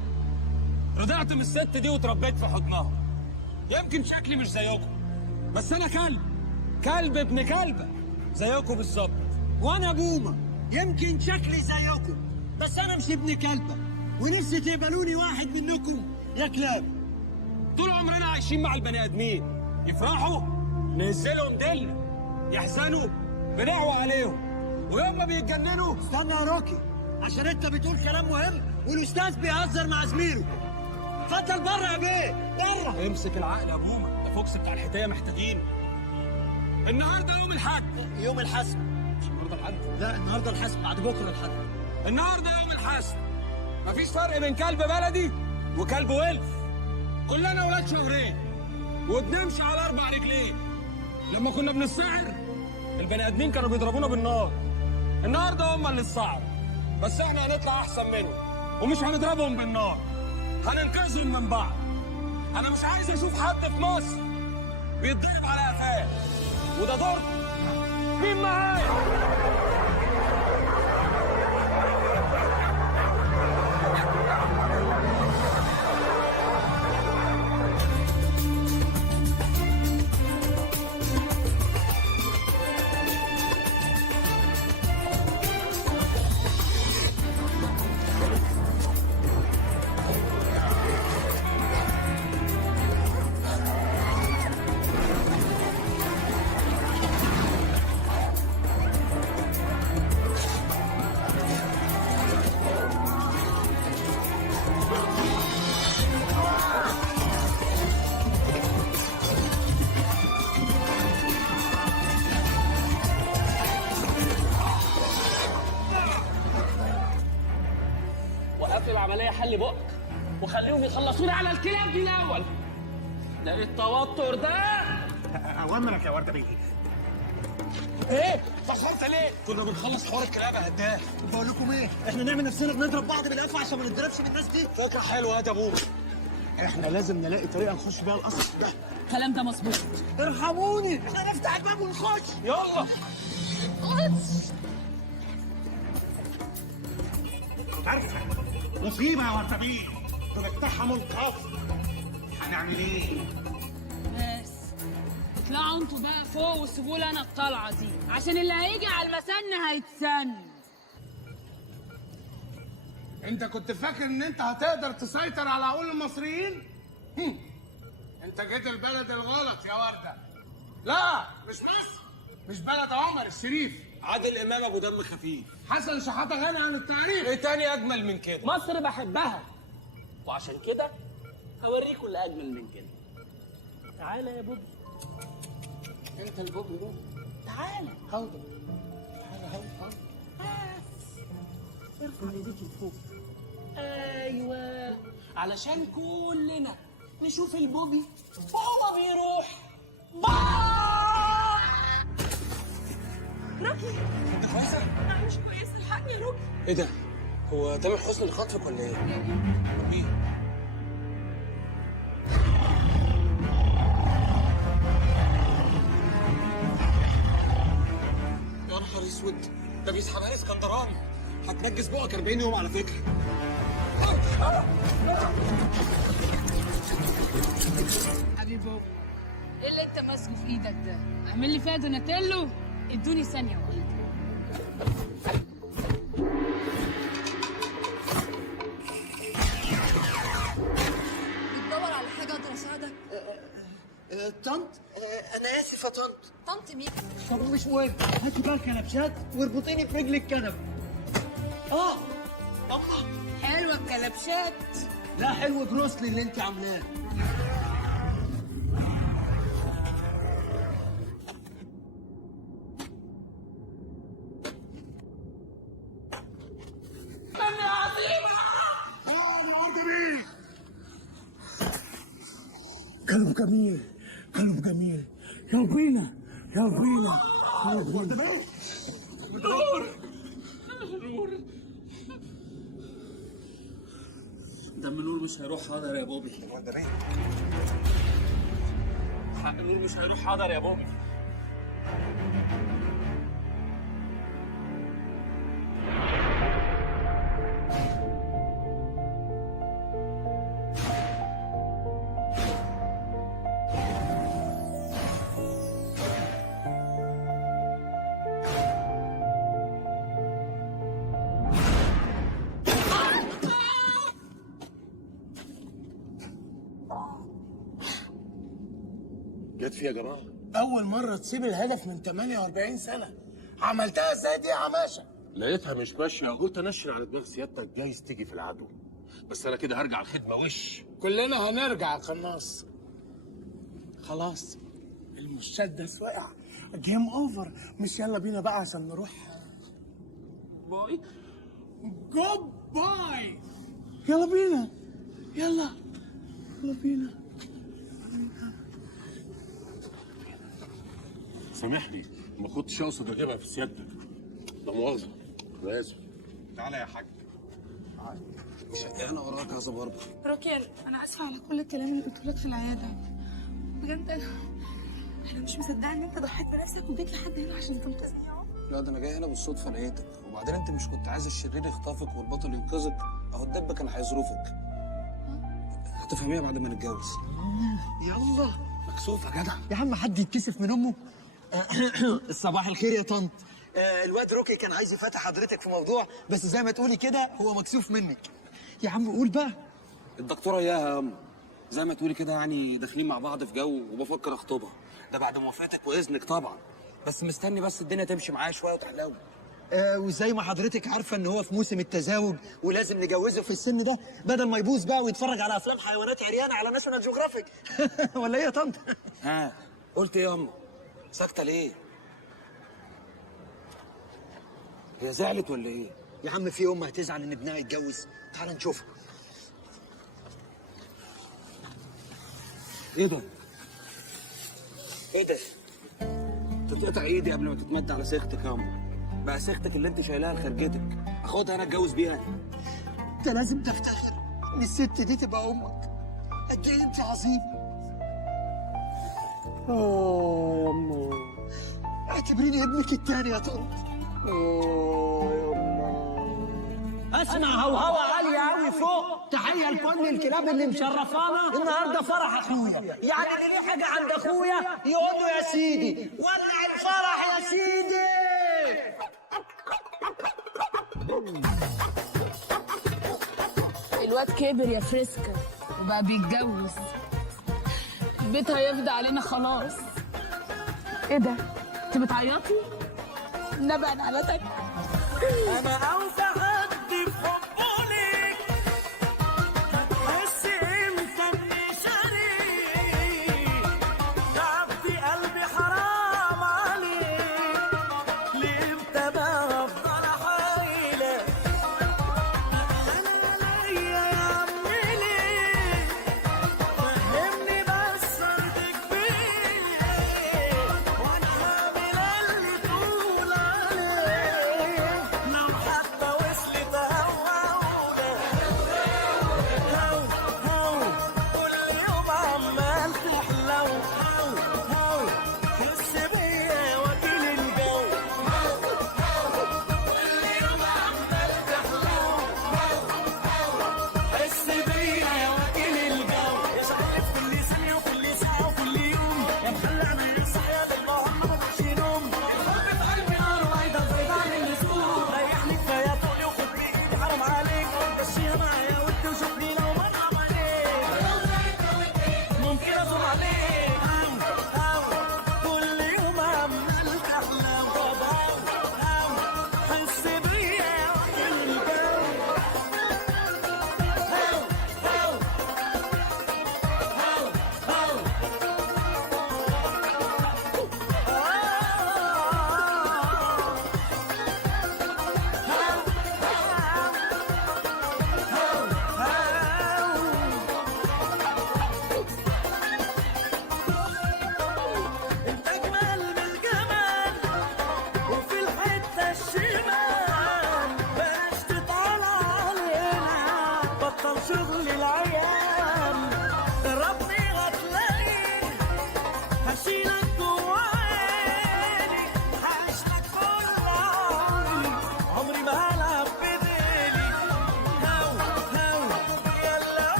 رضعت من الست دي وتربيت في حضنها. يمكن شكلي مش زيكم، بس أنا كلب ابن كلبة زيكم بالظبط. وانا بومه، يمكن شكلي زيكم بس انا مش ابن كلبه، ونفسي تقبلوني واحد منكم يا كلاب. طول عمرنا عايشين مع البني آدمين، يفرحوا ننزلهم دلة، يحزنوا بنعوى عليهم، ويوم ما بيتجننوا. استنى يا روكي، عشان انت بتقول كلام مهم والاستاذ بيهزر مع زميله. اتفضل بره يا بيه، بره. امسك العقل يا بومه، ده فوكس بتاع الحكايه محتاجينه. النهارده يوم الحد. يوم الحسم. مش النهارده الحد؟ لا النهارده الحسم، بعد بكره الحد. النهارده يوم الحسم. مفيش فرق بين كلب بلدي وكلب ولف. كلنا ولاد شهرين وبنمشي على 4 رجلين. لما كنا بنسعر البني ادمين كانوا بيضربونا بالنار. النهارده هم اللي السعر، بس احنا هنطلع احسن منهم، ومش هنضربهم بالنار، هننقذهم من بعض. انا مش عايز اشوف حد في مصر بيتضرب على قفاه، وده دوركم. مين معايا؟ العملية حل بقك وخليهم يخلصونا على الكلاب دي الأول. ده التوتر ده. أوامرك يا وردة بيه. ايه؟ اتأخرت ليه؟ كنا بنخلص حوار الكلاب يا هداف. بقول لكم ايه؟ احنا نعمل نفسنا بنضرب بعض بالقفا عشان ما نتضربش من الناس دي. فكرة حلوة يا ابوك. احنا لازم نلاقي طريقة نخش بيها القصر ده. الكلام ده مظبوط. ارحموني، احنا نفتح الباب ونخش. يلا. عارفة مصيبة يا ورده بيه، بنفتحها من القفر. هنعمل ايه؟ بس اطلعوا انتوا بقى فوق وسيبوا لي انا الطلعه دي، عشان اللي هيجي على المسن هيتسن. انت كنت فاكر ان انت هتقدر تسيطر على عقول المصريين؟ انت جيت البلد الغلط يا ورده. لا مش مصر، مش بلد عمر الشريف. عادل امام ابو دم خفيف. حسن شحاته غني عن التعريف. ايه تاني اجمل من كده؟ مصر بحبها، وعشان كده هوريكم اللي اجمل من كده. تعالى يا بوبي. انت البوبي روح. تعالى. حاضر. تعالى ارفع ايديك لفوق. ايوه، علشان كلنا نشوف البوبي وهو بيروح. روكي انت كويسه؟ انا مش كويسه، الحقني يا روكي. ايه ده؟ هو تامر حسني اللي خاطفك ولا ايه؟ مين؟ يا نهار اسود، ده بيسحبها لي اسكندراني. هتنجس بقك 40 يوم على فكره. حبيب بابا، ايه اللي انت ماسكه في ايدك ده؟ اعمل لي فيها دوناتيلو؟ ادوني ثانيه واحده. بتدور على حاجه اقدر اساعدك؟ طنط، انا اسف يا طنط. طنط مين؟ طب مش مهم، هاتي بقى الكنبشات واربطيني في رجل الكنب. اه حلوه الكلبشات. لا، حلو بروسلي اللي انت عاملاه. كلب جميل، كلب جميل. يلا بينا، يلا بينا. دم نور مش هيروح حاضر يا بوبي. حق نور مش هيروح حاضر يا بوبي. جت فيها يا جماعه. أول مرة تسيب الهدف من 48 سنة. عملتها ازاي دي يا عماشة؟ لقيتها مش ماشيه وقلت انشر على دماغ سيادتك جايز تيجي في العدو، بس انا كده هرجع الخدمه وش. كلنا هنرجع يا قناص. خلاص المسدس وقع. جيم اوفر. مش يلا بينا بقى عشان نروح. باي. جود باي. يلا بينا، يلا يلا بينا. سامحني، ما كنتش اقصد اجيبها في سيادتك، لا مؤاخذه، انا اسف. تعالى يا حاج. انا وراك يا برضه. روكي انا اسفه على كل الكلام اللي قلته لك في العياده. بجد انا مش مصدقه ان انت ضحيت بنفسك وجيت لحد هنا عشان تنقذني اهو. لا ده انا جاي هنا بالصدفه لقيتك، وبعدين انت مش كنت عايز الشرير يخطفك والبطل ينقذك؟ اهو الدب كان هيظروفك. هتفهميها بعد ما نتجوز. يلا مكسوف يا جدع. يا عم، حد يتكسف من امه؟ صباح الخير يا طنط. الواد روكي كان عايز يفتح حضرتك في موضوع، بس زي ما تقولي كده هو مكسوف منك. يا عم قول بقى. الدكتوره اياها يا ام، زي ما تقولي كده يعني داخلين مع بعض في جو وبفكر اخطبها. ده بعد موافقتك واذنك طبعا، بس مستني بس الدنيا تمشي معايا شويه وتحلو. وزي ما حضرتك عارفه ان هو في موسم التزاوج ولازم نجوزه في السن ده بدل ما يبوظ بقى ويتفرج على افلام حيوانات عريانه على ناشونال جيوغرافيك. ولا ايه يا طنط؟ ها قلت ايه يا ام؟ ساكته ليه؟ هي زعلت ولا ايه؟ يا عم في ام هتزعل ان ابنها يتجوز؟ تعال نشوفها. ايه ده؟ ايه ده؟ انت تقطع ايدي قبل ما تتمد على سيختك يا أم. بقى سيختك اللي انت شايلها لخرجتك اخدها انا اتجوز بيها. انت لازم تفتخر ان الست دي تبقى امك. قد ايه انت عظيم. يا أمه. اعتبريني ابنك التاني يا طنط. اسمع هوهوة عالية قوي فوق. تحية لكل الكلاب اللي مشرفانا النهارده فرح اخويا، يعني اللي ليه حاجة عند اخويا يقول له يا سيدي ولع الفرح يا سيدي. الواد كبر يا فريسكا وبقى بيتجوز. البيت هيفضى علينا خلاص. ايه ده؟ انت بتعيطي؟ نبقى نعمتك. انا اوفى